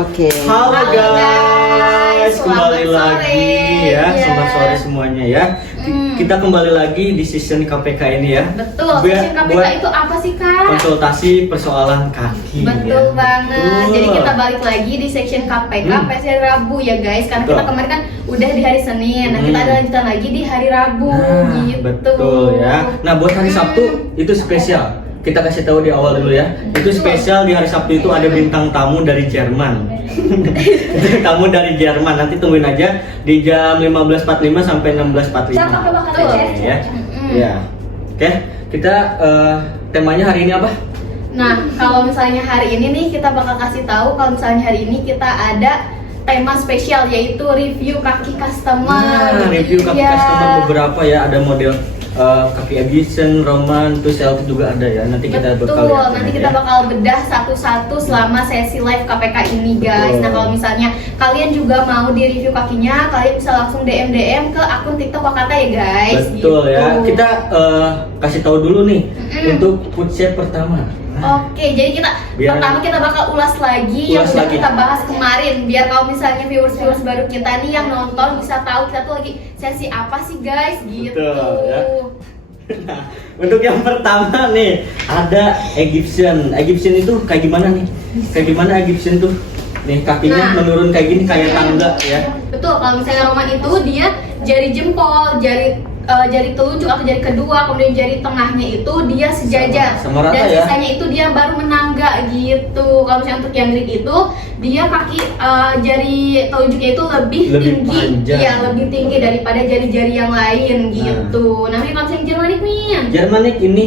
Oke. Halo guys, kembali selamat lagi sore. ya, Iya. selamat sore semuanya ya. Kita kembali lagi di season KPK ini ya. Betul, Buat- season KPK buat itu apa sih Kak? konsultasi persoalan kaki. Betul ya. banget. Betul. Jadi kita balik lagi di section KPK versi hari Rabu ya guys. Karena Betul. kita kemarin kan udah di hari Senin. Nah, kita ada lanjutan lagi di hari Rabu Nah, gitu. betul ya. Nah, buat hari Sabtu itu spesial. Kita kasih tahu di awal dulu ya. Itu spesial di hari Sabtu itu ada bintang tamu dari Jerman. Tamu dari Jerman. Nanti tungguin aja di jam 15.45 sampai 16.45. Betul. Ya. Ya. Oke, kita temanya hari ini apa? Nah, kalau misalnya hari ini nih kita bakal kasih tahu kalau misalnya hari ini kita ada tema spesial yaitu review kaki customer. Nah, review kaki Iya. customer beberapa ya, ada model kaki Edison, Roman, terus Celtic juga ada ya. Nanti kita bakal Betul, lihat nanti ya. kita bakal bedah satu-satu selama sesi live KPK ini guys. Betul. Nah, kalau misalnya kalian juga mau di review kakinya, kalian bisa langsung DM ke akun TikTok Wakata ya guys. Betul gitu. ya. Kita kasih tahu dulu nih Mm-mm. untuk food set pertama. Oke, jadi kita Biar- pertama kita bakal ulas lagi yang Ulas udah lagi. kita bahas kemarin, biar kalau misalnya viewers baru kita nih yang nonton bisa tahu kita tuh lagi sesi apa sih guys gitu. Betul, ya. Nah, untuk yang pertama nih ada Egyptian. Egyptian itu kayak gimana nih? Kayak gimana Egyptian tuh? Nih kakinya Nah. menurun kayak gini, kayak tangga ya. Betul, kalau misalnya Roman itu dia jari jempol, jari telunjuk atau jari kedua, kemudian jari tengahnya itu dia sejajar. Sama rata dan ya? sisanya itu dia baru menangga gitu. Kalau misalnya untuk yang Greek itu dia kaki jari telunjuknya itu lebih Lebih tinggi, panjang. iya lebih tinggi daripada jari-jari yang lain Nah. gitu. Nah, ini kalau misalnya Jermanik nih, Jermanik ini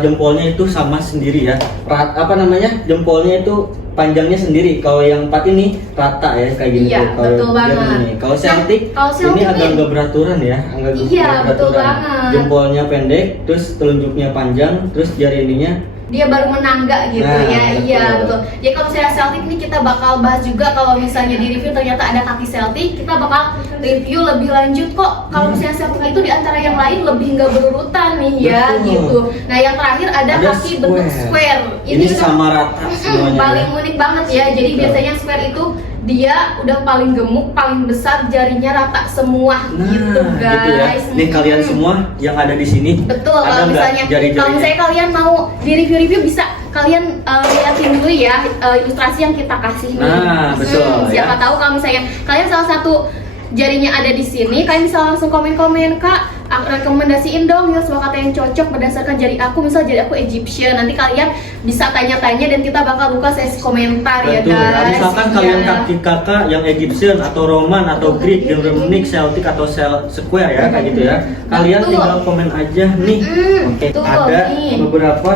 jempolnya itu sama sendiri ya. Apa namanya? Jempolnya itu panjangnya sendiri. Kalau yang 4 ini rata ya kayak gini Iya, tuh. Kalau betul banget. Jerman ini. Kalau Celtic, kalau Celtic ini agak nih- nggak beraturan ya, agak Iya, nggak betul beraturan. banget. Jempolnya pendek, terus telunjuknya panjang, terus jari ininya. dia baru menangga gitu Nah, ya. Iya betul. betul. Jadi kalau misalnya Celtic nih kita bakal bahas juga kalau misalnya di review ternyata ada kaki Celtic, kita bakal review lebih lanjut kok. Kalau misalnya Celtic itu di antara yang lain lebih nggak berurutan nih ya Betul. gitu. Nah, yang terakhir ada kaki bentuk square. Ini sama rata semuanya. paling ya. unik banget ya. Jadi Betul. biasanya square itu dia udah paling gemuk, paling besar, jarinya rata semua Nah, gitu guys. gitu ya. Nih kalian semua yang ada di sini. Betul, ada kalau nggak misalnya jari-jarinya? kalian mau di review bisa kalian liatin dulu ya ilustrasi yang kita kasih nih. Nah, betul, Siapa ya. tahu kalau misalnya kalian salah satu jarinya ada di sini, kalian bisa langsung komen-komen, Kak, aku rekomendasiin dong ya semua kata yang cocok berdasarkan jari aku, misal jari aku Egyptian. Nanti kalian bisa tanya-tanya dan kita bakal buka sesi komentar ya Betul. Nah, guys. misalkan Iya. kalian kaki kakak yang Egyptian atau Roman atau Greek, Germanic, Celtic atau Square ya kayak gitu ya. Kalian Betul. tinggal komen aja nih. Oke, betul ada nih. beberapa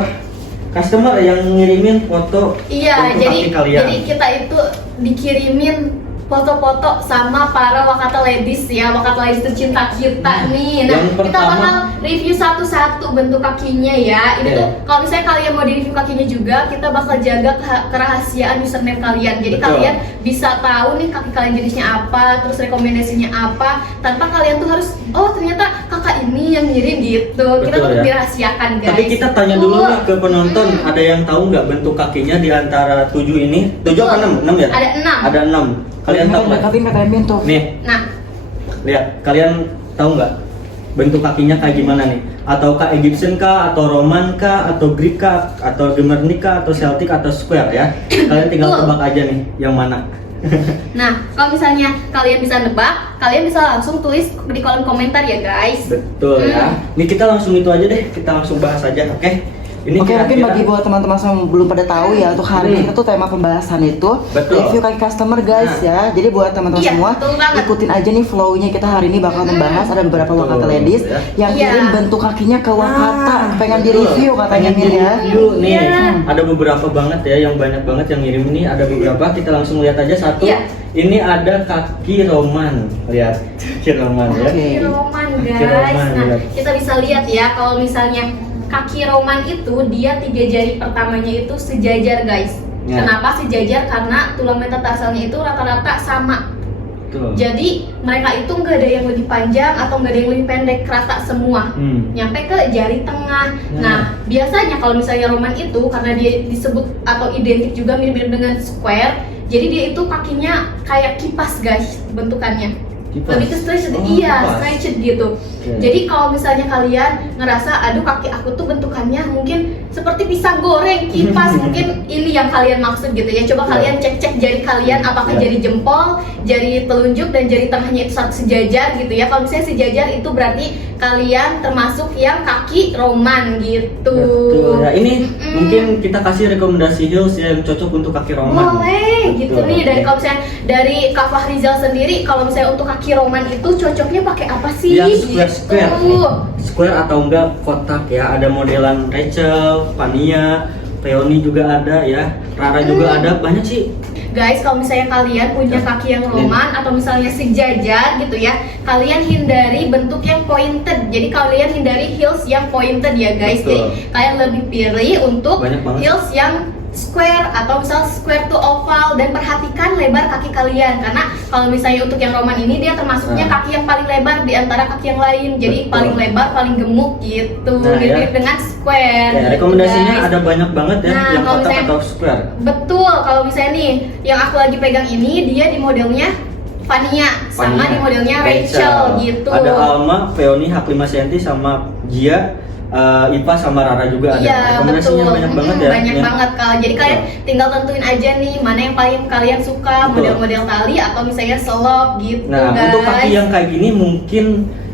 customer yang ngirimin foto Iya, untuk jadi kaki kalian. jadi kita itu dikirimin foto-foto sama para Wakata ladies ya. Wakata ladies itu cinta kita nih. Nah, yang kita pertama- bakal review satu-satu bentuk kakinya ya. Ini Iya. tuh kalau misalnya kalian mau di review kakinya juga, kita bakal jaga kerahasiaan username kalian. Jadi Betul. kalian bisa tahu nih kaki kalian jenisnya apa, terus rekomendasinya apa, tanpa kalian tuh harus oh ternyata kakak ini yang ngirim gitu. Kita Betul, tuh ya. dirahasiakan guys. Tapi kita tanya dulu Betul. nih ke penonton, ada yang tahu nggak bentuk kakinya di antara 7 ini? 7 apa 6? 6 ya? Ada 6. Ada 6. Kalian tahu nggak? Tapi metemin tuh. Nih, Nah, lihat, kalian tahu nggak bentuk kakinya kayak gimana nih? Ataukah Egyptian kah, atau Roman kah, atau Greek kah, atau Germanic kah, atau Celtic atau Square ya? Kalian tinggal Betul. tebak aja nih yang mana. Nah, kalau misalnya kalian bisa nebak, kalian bisa langsung tulis di kolom komentar ya guys. Betul ya. Nih kita langsung itu aja deh, kita langsung bahas aja, oke? Ini Oke, mungkin kira-kira- bagi buat teman-teman yang belum pada tahu ya, untuk hari ini tuh tema pembahasan itu Betul. review kaki customer guys ya. Jadi buat teman-teman Iya, semua betul banget. ikutin aja nih flow-nya, kita hari ini bakal membahas ada beberapa Betul, Wakata ladies ya. yang Iya. kirim bentuk kakinya ke Wakata, pengen di Betul. review katanya Pengen Mir ya. di-review nih. Iya. Ada beberapa banget ya, yang banyak banget yang ngirim ini. Ada beberapa, kita langsung lihat aja satu. Iya. Ini ada kaki Roman, lihat kaki Roman ya. Oke. Kaki Roman Kaki guys. Roman, Nah, lihat. kita bisa lihat ya kalau misalnya kaki Roman itu dia 3 jari pertamanya itu sejajar guys. Ya. Kenapa sejajar? Karena tulang metatarsalnya itu rata-rata sama. Betul. Jadi mereka itu nggak ada yang lebih panjang atau nggak ada yang lebih pendek, rata semua. Nyampe ke jari tengah. Nah, biasanya kalau misalnya Roman itu karena dia disebut atau identik juga mirip-mirip dengan square, Jadi dia itu kakinya kayak kipas guys bentukannya. Kipas? Lebih ke stretched, Oh, iya kipas. stretched gitu. Oke. Jadi kalau misalnya kalian ngerasa aduh kaki aku tuh bentukannya mungkin seperti pisang goreng kipas, mungkin ini yang kalian maksud gitu ya. Coba Ya. kalian cek jari kalian apakah Ya. jari jempol, jari telunjuk dan jari tengahnya itu satu sejajar gitu ya. Kalau misalnya sejajar itu berarti kalian termasuk yang kaki roman gitu. Betul. Ya, ini Mm-mm. mungkin kita kasih rekomendasi heels yang cocok untuk kaki roman. Boleh gitu Betul. nih dari kalau misalnya dari Kak Fahrizal sendiri kalau misalnya untuk kaki roman itu cocoknya pakai apa sih? Yang square nih. Gitu. Square atau enggak kotak ya. Ada modelan Rachel, Fania, Peony juga ada ya. Rara juga ada. Banyak sih. Guys, kalau misalnya kalian punya kaki yang roman atau misalnya sejajar gitu ya, kalian hindari bentuk yang pointed. Jadi kalian hindari heels yang pointed ya guys. Betul. Jadi kalian lebih pilih untuk Banyak banget. heels yang square atau misal square to oval, dan perhatikan lebar kaki kalian karena kalau misalnya untuk yang roman ini dia termasuknya Nah. kaki yang paling lebar di antara kaki yang lain. Jadi Betul. paling lebar, paling gemuk gitu. Nah, Mirip ya. dengan square. Ya, gitu, rekomendasinya guys. ada banyak banget ya, Nah, yang kalau kotak misalnya- atau square. Betul, kalau misalnya nih yang aku lagi pegang ini dia di modelnya Fania sama Fania. di modelnya Rachel gitu. Ada Alma, Peony hak 5 cm sama Gia, Ipa sama Rara juga ada. Iya betul, Rekomendasinya banyak banget ya. banyak Ya. banget Kak. Jadi kalian tinggal tentuin aja nih mana yang paling kalian suka, Betul. model-model tali atau misalnya selop gitu Nah, guys. untuk kaki yang kayak gini mungkin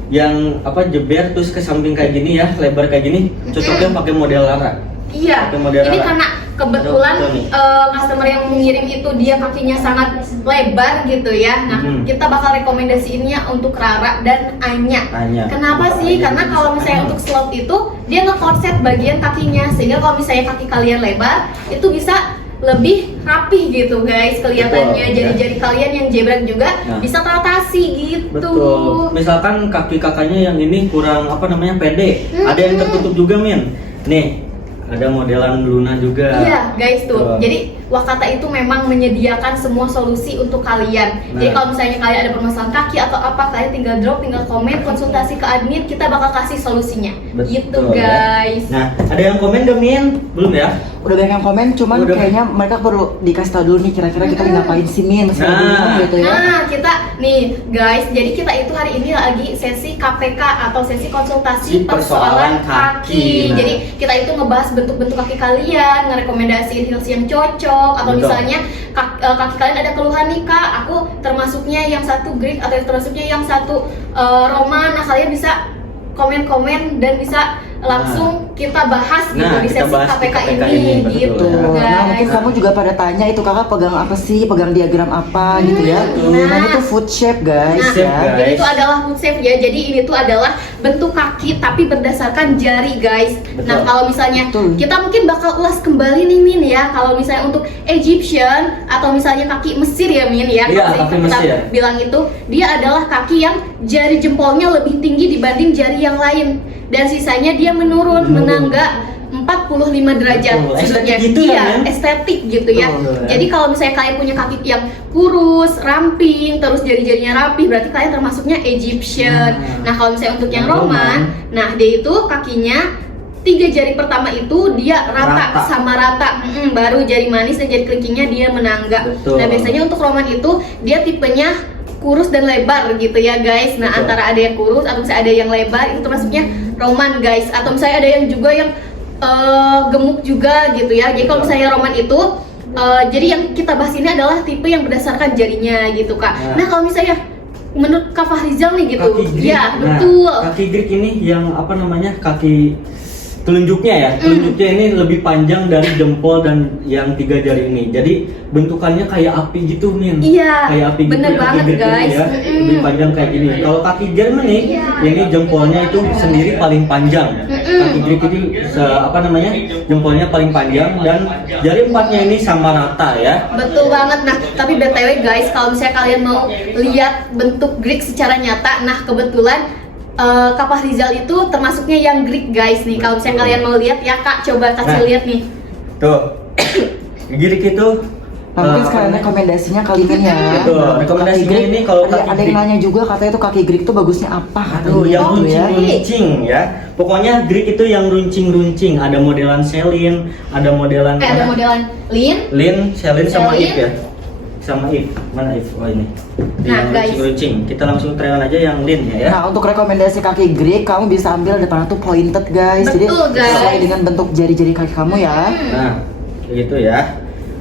yang apa jeber terus ke samping kayak gini ya, lebar kayak gini, cocoknya pakai model Rara. Iya, Pakai model ini Rara. karena kebetulan Betul nih. customer yang mengirim itu dia kakinya sangat lebar gitu ya. Nah, Mhm. kita bakal rekomendasiinnya untuk Rara dan Anya. Anya. Kenapa Untuk sih? Anya. Karena kalau misalnya untuk slope itu dia nge-corset bagian kakinya, sehingga kalau misalnya kaki kalian lebar itu bisa lebih rapih gitu guys kelihatannya. Betul, Jari-jari kalian yang jebrek juga Nah. bisa teratasi gitu. Betul. Misalkan kaki kakaknya yang ini kurang apa namanya pede, ada yang tertutup juga Min. Nih, ada modelan Luna juga. Iya guys tuh. Tuh. Jadi Wakata itu memang menyediakan semua solusi untuk kalian. Jadi Nah. kalau misalnya kalian ada permasalahan kaki atau apa, kalian tinggal drop, tinggal komen, konsultasi ke admin, kita bakal kasih solusinya. Betul, Gitu ya. guys. Nah, ada yang komen gak Min? Belum ya? Udah banyak yang komen, cuman Udah. kayaknya mereka perlu dikasih tau dulu nih kira-kira kita ngapain sih Min, masih Nah. bingung gitu ya. Nah, kita nih guys, jadi kita itu hari ini lagi sesi KPK atau sesi konsultasi persoalan kaki. Nah. Jadi kita itu ngebahas bentuk-bentuk kaki kalian, ngerekomendasiin heels yang cocok, atau Betul. misalnya kaki kalian ada keluhan nih Kak, aku termasuknya yang satu Greek atau termasuknya yang satu Roman. Nah, kalian bisa komen-komen dan bisa langsung kita bahas gitu Nah, di kita sesi bahas di KPK KPK ini ini, betul. gitu Tuh, guys. nah mungkin kamu juga pada tanya itu kakak pegang apa sih, pegang diagram apa gitu ya. Nah. Nah itu foot shape guys Nah, ya. guys. ini tuh adalah foot shape ya. Jadi ini tuh adalah bentuk kaki tapi berdasarkan jari guys. Betul. Nah, kalau misalnya Betul. kita mungkin bakal ulas kembali nih Min ya. Kalau misalnya untuk Egyptian atau misalnya kaki Mesir ya Min ya. Iya, Kalau kaki kita Mesir. bilang itu dia adalah kaki yang jari jempolnya lebih tinggi dibanding jari yang lain. Dan sisanya dia menurun menangga 45 derajat Betul. sudutnya. Estetik gitu ya, Iya, Min? estetik gitu ya. Betul. Jadi kalau misalnya kalian punya kaki yang kurus, ramping, terus jari-jarinya rapi, berarti kalian termasuknya Egyptian. Nah, kalau misalnya untuk yang Yang Roman, nah dia itu kakinya 3 jari pertama itu dia rata. Rata. Sama rata. Baru jari manis dan jari kelingkingnya dia menangga. Betul. Nah, biasanya untuk Roman itu dia tipenya kurus dan lebar gitu ya guys. Nah, Betul. antara ada yang kurus atau misalnya ada yang lebar itu termasuknya Roman guys. Atau misalnya ada yang juga yang gemuk juga gitu ya. Jadi kalau Betul. misalnya Roman itu jadi yang kita bahas ini adalah tipe yang berdasarkan jarinya gitu Kak. Nah. Nah, kalau misalnya menurut Kak Fahrizal nih gitu. Kaki Greek. Ya, Nah, betul. kaki Greek ini yang apa namanya? Kaki telunjuknya ya. Telunjuknya ini lebih panjang dari jempol dan yang 3 jari ini. Jadi bentukannya kayak api gitu Min. Iya, Kayak api bener gitu ya, banget, kaki Greek ini guys. ya. Lebih panjang kayak gini. Kalau kaki Jerman nih, ini jempolnya itu sendiri paling panjang. Kaki Greek ini apa namanya? Jempolnya paling panjang dan jari empatnya ini sama rata ya. Betul banget. Nah, tapi BTW guys, kalau misalnya kalian mau lihat bentuk Greek secara nyata, nah kebetulan Kak Fahrizal itu termasuknya yang Greek guys nih. Kalau misalnya Betul. kalian mau lihat ya Kak, coba kasih Nah. lihat nih. Tuh. Greek itu Nah, mungkin apa sekarang namanya? rekomendasinya kali ini ya. Betul, Untuk rekomendasinya kaki Greek, ini kalau ada, kaki ada yang Greek. nanya juga katanya tuh kaki Greek tuh bagusnya apa? Aduh, yang Gitu ya. runcing-runcing ya. Pokoknya Greek itu yang runcing-runcing. Ada modelan Celine, ada modelan Ada modelan Lin, Lin, Celine sama Celine. Ip ya. sama If. Mana If? Oh ini. Nah, Yang guys. runcing-runcing. Kita langsung try on aja yang Lin ya. Nah, untuk rekomendasi kaki Greg, kamu bisa ambil depan tuh pointed guys. Jadi Betul, guys. sesuai dengan bentuk jari-jari kaki kamu ya. Nah, begitu ya.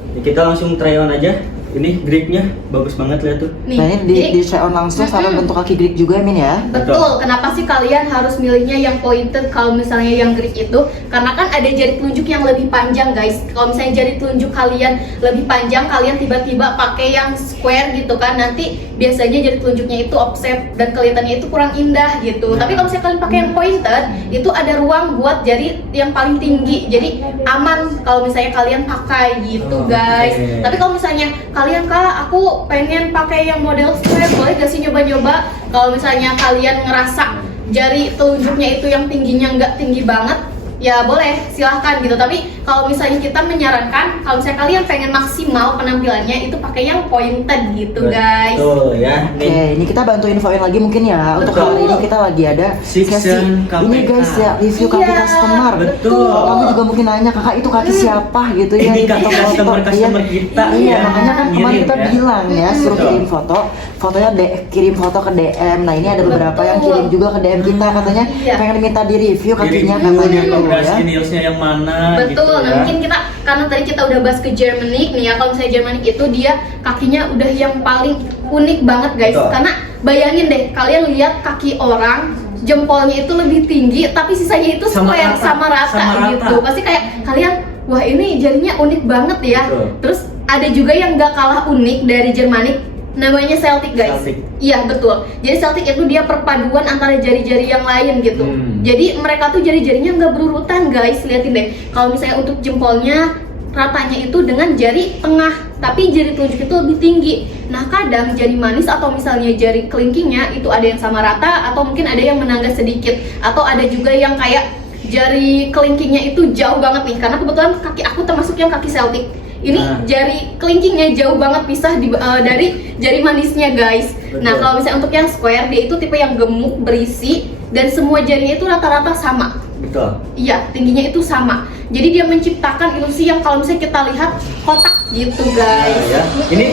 Ini kita langsung try on aja. Ini gripnya bagus banget lihat tuh. Nih, Nah, ini jadi- di try on langsung sama bentuk kaki Greg juga Min ya. Betul, kenapa sih kalian harus milihnya yang pointed kalau misalnya yang grid itu? Karena kan ada jari telunjuk yang lebih panjang guys. Kalau misalnya jari telunjuk kalian lebih panjang, kalian tiba-tiba pakai yang square gitu kan, nanti biasanya jari telunjuknya itu offset dan kelihatannya itu kurang indah gitu. Tapi kalau misalnya kalian pakai yang pointed, itu ada ruang buat jari yang paling tinggi. Jadi aman kalau misalnya kalian pakai gitu guys. Oke. Tapi kalau misalnya kalian, Kak, aku pengen pakai yang model square, boleh gak sih nyoba-nyoba? Kalau misalnya kalian ngerasa jari telunjuknya itu yang tingginya nggak tinggi banget, ya boleh, silahkan gitu. Tapi kalau misalnya kita menyarankan, kalau misalnya kalian pengen maksimal penampilannya, itu pakai yang pointed gitu guys. Betul ya. Oke, ini kita bantu infoin lagi mungkin ya. Untuk Betul. kali ini kita lagi ada Season KPK. ini guys ya, review kaki Iya, customer. betul. Kamu juga mungkin nanya, kakak itu kaki siapa gitu ya? Ini Kita kaki foto, customer iya. kita Iya, ya. makanya kan kemarin Ngirim kita ya. bilang ya, suruh Betul. kirim foto. Fotonya kirim foto ke DM. Nah, ini ada beberapa yang kirim juga ke DM kita katanya Iya. pengen minta di review kakinya Jadi katanya dia tuh ya. rekomendasiin heelsnya yang mana Betul, gitu nah ya. mungkin kita, karena tadi kita udah bahas ke Germanic nih ya. Kalau misalnya Germanic itu dia kakinya udah yang paling unik banget guys. Betul. Karena bayangin deh, kalian lihat kaki orang, jempolnya itu lebih tinggi tapi sisanya itu Sama square, rata, sama rata sama rata. gitu. Pasti kayak kalian, wah ini jarinya unik banget ya. Betul. Terus ada juga yang gak kalah unik dari Germanic, namanya Celtic guys. Celtic. Iya betul. Jadi Celtic itu dia perpaduan antara jari-jari yang lain gitu. Jadi mereka tuh jari-jarinya nggak berurutan guys. Liatin deh. Kalau misalnya untuk jempolnya ratanya itu dengan jari tengah, tapi jari telunjuk itu lebih tinggi. Nah kadang jari manis atau misalnya jari kelingkingnya itu ada yang sama rata, atau mungkin ada yang menangga sedikit, atau ada juga yang kayak jari kelingkingnya itu jauh banget nih. Karena kebetulan kaki aku termasuk yang kaki Celtic. Ini Nah. jari kelingkingnya jauh banget pisah dari jari manisnya guys. Betul. Nah kalau misalnya untuk yang square, dia itu tipe yang gemuk, berisi, dan semua jarinya itu rata-rata sama. Betul. Iya, tingginya itu sama. Jadi dia menciptakan ilusi yang kalau misalnya kita lihat kotak gitu guys. Ya. Ini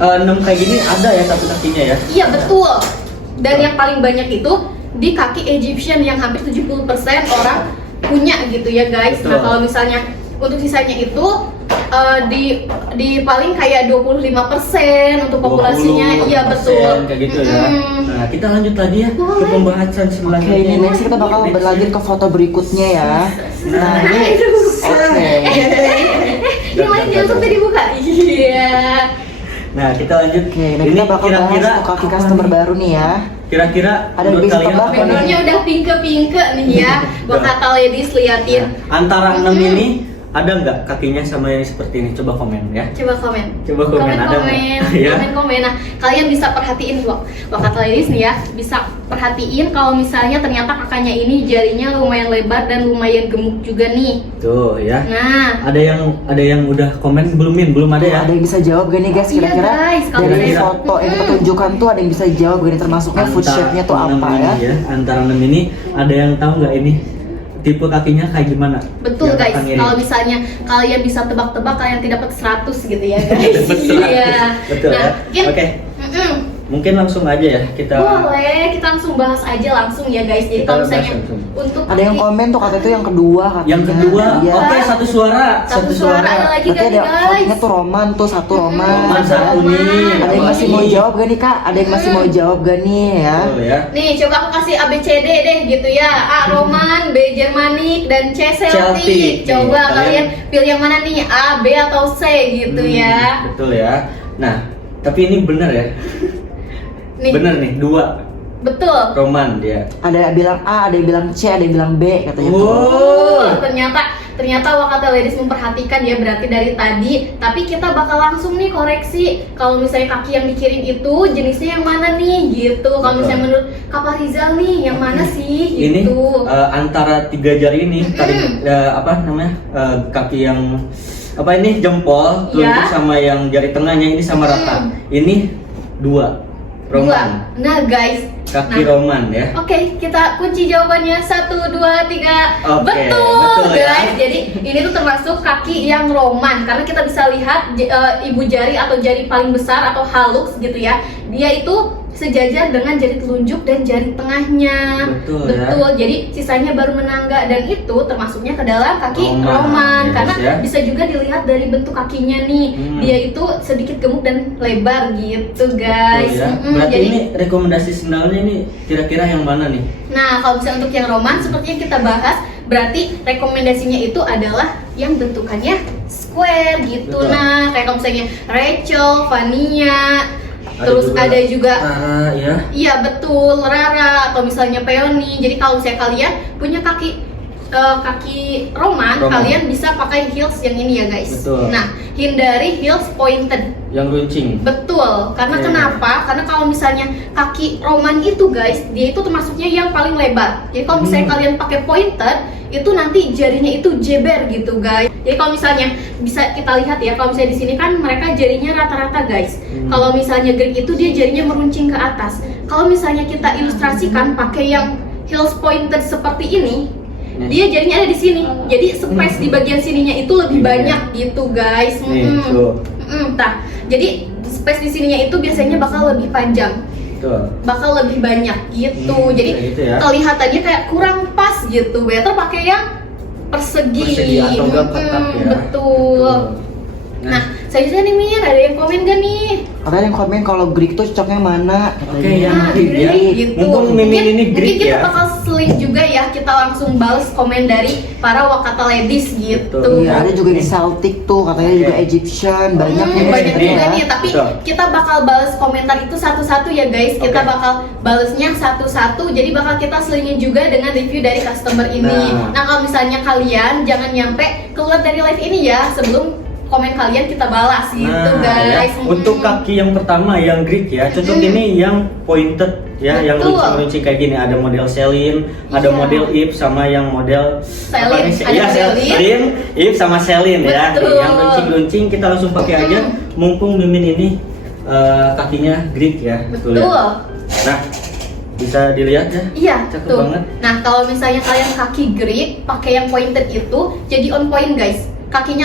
6 kayak gini ada ya satu kakinya ya. Iya betul. Dan yang paling banyak itu di kaki Egyptian yang hampir 70% orang punya gitu ya guys. Nah Betul. kalau misalnya untuk sisanya itu di paling kayak 25% untuk populasinya. Iya betul. Kayak gitu ya. Nah, kita lanjut lagi ya ke Boleh. pembahasan Oke, selanjutnya. ini next kita bakal berlanjut ke foto berikutnya ya. Nah, ini oke. Ini main jangan sampai dibuka. Iya. Nah, kita lanjut. Oke, nah kita bakal bahas untuk kaki apa customer nih? baru nih ya. Kira-kira Ada menurut lebih kalian tebak apa nggak nih? Backgroundnya udah pinke-pinke nih ya. Buat kata ladies liatin. Nah, antara 6 ini ada nggak kakinya sama yang seperti ini? Coba komen ya. Coba komen. Coba komen, ada komen, nggak? Iya. komen. Nah, kalian bisa perhatiin kok. Kata ladies nih ya, bisa perhatiin kalau misalnya ternyata kakaknya ini jarinya lumayan lebar dan lumayan gemuk juga nih. Tuh ya. Nah, Ada yang udah komen belum ada ya? Ada yang bisa jawab gak nih guys Iya, kira-kira? guys, kalau Dari saya- foto yang kita tunjukkan tuh ada yang bisa jawab gak nih, termasuknya foot shape-nya tuh enam apa ini ya? Antara 6 ini ada yang tahu nggak ini tipe kakinya kayak gimana? betul Yang guys. kakak ngirim. Kalau misalnya kalian bisa tebak-tebak, kalian tidak dapat 100 gitu ya guys. Betul. Iya. Betul Nah, ya. mungkin- Oke. Mm-mm. Mungkin langsung aja ya kita. Boleh, kita langsung bahas aja langsung ya guys. Jadi Kita kalau bahas misalnya langsung. untuk Ada yang komen tuh kata itu yang kedua katanya. Yang kedua, Iya. oke satu suara, Satu suara ada lagi Berarti kan ada guys. fotonya tuh Roman tuh, satu Roman. Roman satu nih. Ada yang masih mau jawab gak nih kak? Ada yang masih mau jawab gak nih ya? Betul ya. Nih, coba aku kasih A, B, C, D deh gitu ya. A, Roman, B, Germanic, dan C, Celtic. Celtic. Coba Nih, kalian pilih yang mana nih? A, B, atau C gitu ya. Betul ya. Nah, tapi ini benar ya. Nih, Benar nih, 2 betul. Roman dia. Ada yang bilang A, ada yang bilang C, ada yang bilang B katanya tuh. Oh. Ternyata Wakata Ladies memperhatikan ya, berarti dari tadi. Tapi kita bakal langsung nih koreksi kalau misalnya kaki yang dikirim itu jenisnya yang mana nih gitu. Kalau misalnya menurut Kak Rizal nih yang mana sih Ini gitu. antara 3 jari ini tadi apa namanya? Kaki yang apa ini jempol, telunjuk Iya. sama yang jari tengahnya ini sama rata. Ini 2 Roman. Nah guys, Kaki Roman ya. Oke, kita kunci jawabannya 1, 2, 3. Oke, Betul betul ya. guys. Jadi ini tuh termasuk kaki yang Roman karena kita bisa lihat ibu jari atau jari paling besar atau hallux gitu ya. Dia itu sejajar dengan jari telunjuk dan jari tengahnya. Betul ya. Jadi sisanya baru menangga dan itu termasuknya ke dalam kaki Roman, Roman yes, karena ya. bisa juga dilihat dari bentuk kakinya nih. Dia itu sedikit gemuk dan lebar gitu guys. Betul ya. Berarti Jadi ini rekomendasi sendalnya ini kira-kira yang mana nih? nah, kalau misalnya untuk yang Roman seperti yang kita bahas, berarti rekomendasinya itu adalah yang bentukannya square gitu. Betul. Nah, kayak kalau misalnya Rachel, Vania, Ada terus juga ada juga ya. iya betul, Rara atau misalnya Peony. Jadi kalau misalnya kalian punya kaki Roman, kalian bisa pakai heels yang ini ya guys. Betul. Nah, hindari heels pointed. Yang runcing. Betul, karena Oke. kenapa? Karena kalau misalnya kaki Roman itu guys, dia itu termasuknya yang paling lebar. Jadi kalau misalnya kalian pakai pointed, itu nanti jarinya itu jeber gitu guys. Jadi kalau misalnya bisa kita lihat ya, kalau misalnya di sini kan mereka jarinya rata-rata guys. Kalau misalnya Greek itu dia jarinya meruncing ke atas. Kalau misalnya kita ilustrasikan pakai yang heels pointed seperti ini, dia jarinya ada di sini. Jadi space di bagian sininya itu lebih Ini banyak gitu guys. Nih, tuh. Nah, jadi space di sininya itu biasanya bakal lebih panjang, Tuh. bakal lebih banyak gitu. Jadi kayak gitu ya. kelihatannya kayak kurang pas gitu. Better pakai yang persegi. Persegi atau enggak kotak ya. Betul. Nah, selanjutnya nih Mir, ada yang komen gak nih? Katanya yang komen kalau Greek tuh cocoknya mana? Oke, yang Nah, Greek ya. gitu. Mumpung Mimin ini Greek mungkin kita ya. bakal seling juga ya, kita langsung balas komen dari para Wakata ladies gitu. Betul. Iya, ada juga di Celtic tuh, katanya juga Egyptian, banyak nih banyak sebenarnya juga ya. nih, tapi Betul. kita bakal balas komentar itu satu-satu ya guys. Kita Oke. bakal balesnya satu-satu, jadi bakal kita selingin juga dengan review dari customer ini. Nah. Nah, kalau misalnya kalian jangan nyampe keluar dari live ini ya sebelum komen kalian kita balas gitu guys. ya. Untuk kaki yang pertama yang Greek ya, cocok ini yang pointed ya, yang Betul. runcing-runcing kayak gini. Ada model Celine, ada Iya. model Eve sama yang model Celine. apa nih? Ada Iya, Celine. Celine, Eve sama Celine ya. Betul. Yang runcing-runcing kita langsung pakai aja. Mumpung Mimin ini kakinya Greek ya. Tuh, Betul. lihat. Nah, bisa dilihat ya. Iya, Cakep tuh. banget. Nah, kalau misalnya kalian kaki Greek pakai yang pointed itu jadi on point guys. Kakinya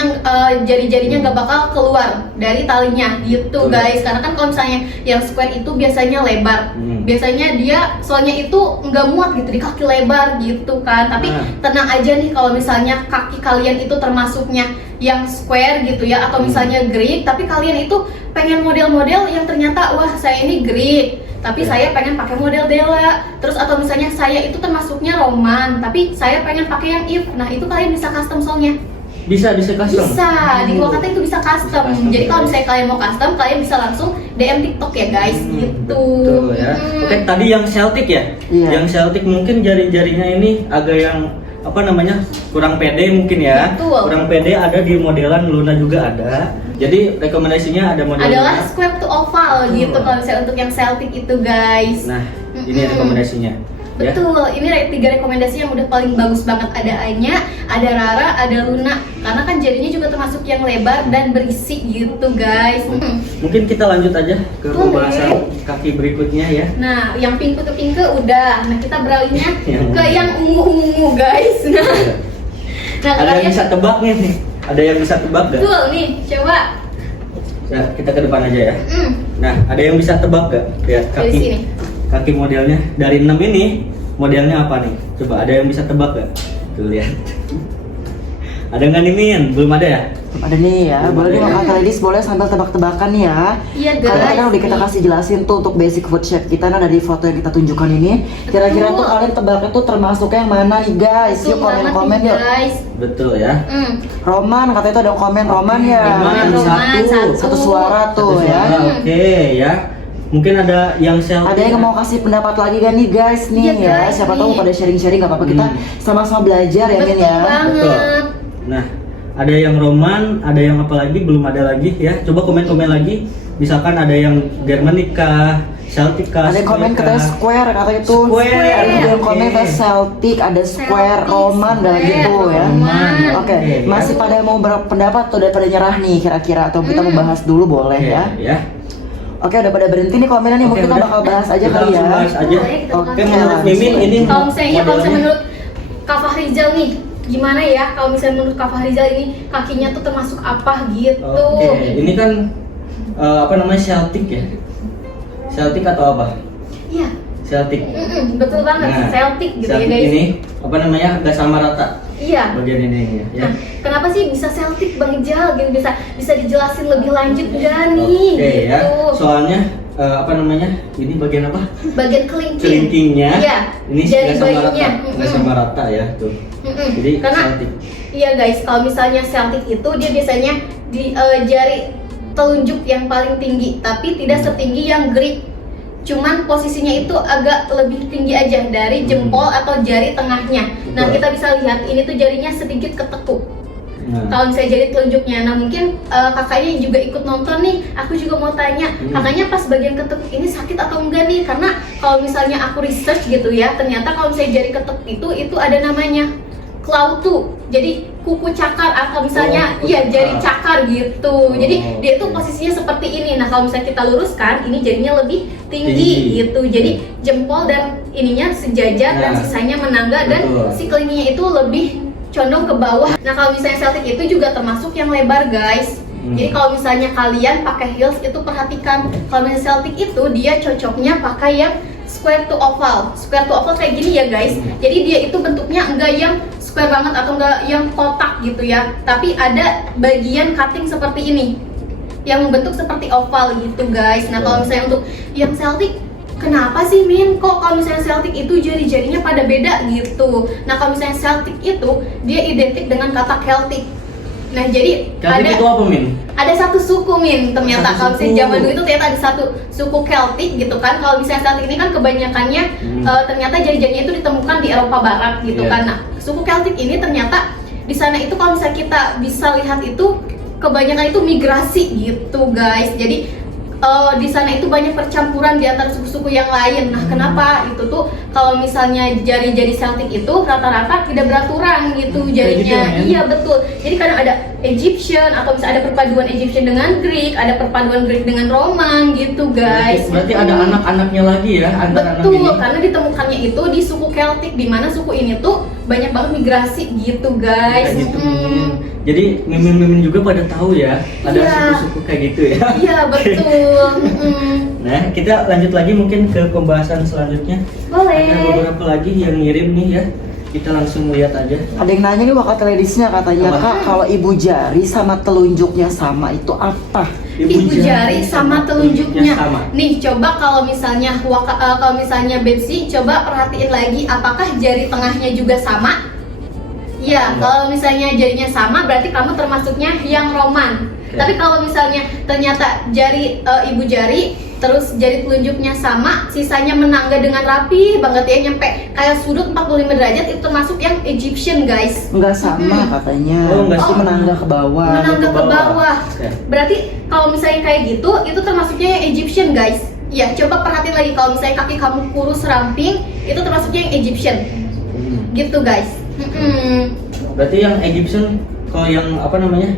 jari-jarinya nggak bakal keluar dari talinya gitu Betul. guys. Karena kan kalau misalnya yang square itu biasanya lebar. Biasanya dia soalnya itu nggak muat gitu di kaki lebar gitu kan. Tapi Nah. tenang aja nih kalau misalnya kaki kalian itu termasuknya yang square gitu ya, atau misalnya Greek, tapi kalian itu pengen model-model yang ternyata wah saya ini Greek tapi Ya. saya pengen pakai model Della, terus atau misalnya saya itu termasuknya Roman tapi saya pengen pakai yang Eve. Nah, itu kalian bisa custom soalnya. Bisa custom. Bisa, di Wakata itu bisa custom. Custom, Jadi kalau ya. misalnya kalian mau custom, kalian bisa langsung DM TikTok ya guys, gitu. Betul ya. Oke, tadi yang Celtic ya. Iya. Yang Celtic mungkin jari-jarinya ini agak yang apa namanya? Kurang pede mungkin ya. Betul. Kurang pede ada di modelan Luna juga ada. Jadi rekomendasinya ada model Adalah Luna. square to oval gitu kalau misalnya untuk yang Celtic itu guys. Nah, ini rekomendasinya. Ya. Betul, ini 3 rekomendasi yang udah paling bagus banget. Ada Anya, ada Rara, ada Luna. Karena kan jarinya juga termasuk yang lebar dan berisi gitu guys. Mungkin kita lanjut aja ke Boleh. pembahasan kaki berikutnya ya. Nah, yang pink ke pink udah. Nah, kita beralihnya Yang ke yang ungu-ungu guys. Nah, Ada yang kalian bisa tebak nih? Ada yang bisa tebak gak? betul nih, coba. Ya, kita ke depan aja ya. Hmm, Nah, ada yang bisa tebak gak? Lihat dari kaki. sini. Kaki modelnya dari 6 ini modelnya apa nih? Coba ada yang bisa tebak gak? Tuh lihat. Ada nggak nih Min? Belum ada ya? Ada nih ya, Belum boleh nih ada ya. Wakata ladies boleh sambil tebak-tebakan nih ya. Iya Karena guys. kan udah kita kasih jelasin tuh untuk basic foot shape kita nah dari foto yang kita tunjukkan ini. Kira-kira Betul. tuh kalian tebaknya tuh termasuk yang mana nih guys? Betul Yuk banget komen-komen nih, yuk. guys. Betul ya. Roman katanya tuh ada yang komen Roman ya. Roman, satu. Satu suara tuh Satu ya. suara, Oke ya. Mungkin ada yang Celtic. Ada yang mau kasih pendapat lagi kan nih guys nih Iya, ya. guys, Siapa tahu nih. pada sharing-sharing nggak apa-apa kita sama-sama belajar ya Min Betul ya. banget. Betul. Nah, ada yang Roman, ada yang apa lagi? Belum ada lagi ya. Coba komen-komen lagi. Misalkan ada yang Germanica, Celtica. Ada yang komen Square katanya kah? square kata itu. Square, Ada juga yang komen oke. katanya Celtic, ada square, Celtic, Roman dan square, gitu ya. Roman. Oke, Oke, masih ya. pada mau berpendapat tuh daripada nyerah nih kira-kira atau kita mau bahas dulu boleh Oke, ya. ya. Oke, udah pada berhenti nih komennya nih, Oke, mungkin kita udah. bakal bahas aja Kita kali ya. langsung bahas aja. Boleh, kita Oke, bakal menurut bahas. Mimin ini Kalau misalnya modelnya- menurut Kak Fahrizal nih, gimana ya kalau misalnya menurut Kak Fahrizal ini kakinya tuh termasuk apa gitu? Oke, ini kan apa namanya Celtic ya? Celtic atau apa? Iya, Celtic. betul banget, Nah, Celtic gitu ya Celtic guys. ini apa namanya agak sama rata Iya. bagian ini ya. Nah, kenapa sih bisa Celtic Bang Jal gitu, bisa dijelasin lebih lanjut nggak nih? Oke gitu. ya. Soalnya apa namanya? Ini bagian apa? Bagian kelingking. Kelingkingnya. Iya. Ini Jari nggak sama rata, bayinya. nggak sama rata ya tuh. Jadi Karena Celtic. iya guys, kalau misalnya Celtic itu dia biasanya di jari telunjuk yang paling tinggi, tapi tidak setinggi yang Greek. Cuman posisinya itu agak lebih tinggi aja dari jempol atau jari tengahnya. Nah, Betul. kita bisa lihat ini tuh jarinya sedikit ketekuk. Nah, Kalau misalnya jari telunjuknya, nah mungkin kakaknya juga ikut nonton nih. Aku juga mau tanya, kakaknya pas bagian ketekuk ini sakit atau enggak nih? Karena kalau misalnya aku research gitu ya, ternyata kalau misalnya jari ketekuk itu ada namanya claw tooth. Jadi kuku cakar atau misalnya kuku iya jari cakar. cakar gitu. Jadi dia itu posisinya seperti ini. Nah, kalau misalnya kita luruskan, ini jarinya lebih tinggi gitu. Jadi jempol dan ininya sejajar dan Nah, sisanya menangga dan betul. si kelingkingnya itu lebih condong ke bawah. Nah, kalau misalnya Celtic itu juga termasuk yang lebar, guys. Jadi kalau misalnya kalian pakai heels itu perhatikan, kalau misalnya Celtic itu dia cocoknya pakai yang square to oval. Square to oval kayak gini ya, guys. Jadi dia itu bentuknya enggak yang square banget atau enggak yang kotak gitu ya. Tapi ada bagian cutting seperti ini yang membentuk seperti oval gitu, guys. Nah, kalau misalnya untuk yang Celtic, kenapa sih Min? Kok kalau misalnya Celtic itu jari-jarinya pada beda gitu? Nah, kalau misalnya Celtic itu dia identik dengan kata Celtic. Nah, jadi Celtic itu apa Min? ada satu suku Min ternyata. Satu Kalau misalnya suku. zaman dulu itu ternyata ada satu suku Celtic gitu kan. Kalau misalnya Celtic ini kan kebanyakannya ternyata jari-jarinya itu ditemukan di Eropa Barat gitu Iya. kan. Nah, suku Celtic ini ternyata di sana itu kalau misalnya kita bisa lihat itu kebanyakan itu migrasi gitu, guys. Jadi di sana itu banyak percampuran di antara suku-suku yang lain. Nah, kenapa itu tuh kalau misalnya jari-jari Celtic itu rata-rata tidak beraturan gitu Kayak gitu jarinya. ya, Min? Iya, betul. Jadi kadang ada Egyptian atau misalnya ada perpaduan Egyptian dengan Greek, ada perpaduan Greek dengan Roman gitu, guys. Berarti ada anak-anaknya lagi ya antara anak Betul, ini. karena ditemukannya itu di suku Celtic, di mana suku ini tuh banyak banget migrasi gitu, guys. Kayak gitu. Jadi mimin-mimin juga pada tahu ya ada Iya. suku-suku kayak gitu ya. Iya, betul. Nah, kita lanjut lagi mungkin ke pembahasan selanjutnya. Ada Boleh. beberapa lagi yang ngirim nih ya. Kita langsung lihat aja. Ada yang nanya nih wakil ladiesnya katanya, Apa? Kak, kalau ibu jari sama telunjuknya sama itu apa? Ibu jari sama telunjuknya. sama. Nih, coba kalau misalnya kalau misalnya Betsy, coba perhatiin lagi apakah jari tengahnya juga sama? Iya, kalau misalnya jarinya sama berarti kamu termasuknya yang Roman. Oke. Tapi kalau misalnya ternyata jari ibu jari terus jari telunjuknya sama, sisanya menangga dengan rapi banget ya, nyampe kayak sudut 45 derajat, itu termasuk yang Egyptian, guys. Enggak sama katanya. Oh, enggak Itu sama. menangga ke bawah. Menangga ke bawah. Oke. Berarti kalau misalnya kayak gitu, itu termasuknya yang Egyptian, guys. Ya, coba perhatiin lagi kalau misalnya kaki kamu kurus ramping, itu termasuknya yang Egyptian. Gitu, guys. Berarti yang Egyptian, kalau yang apa namanya,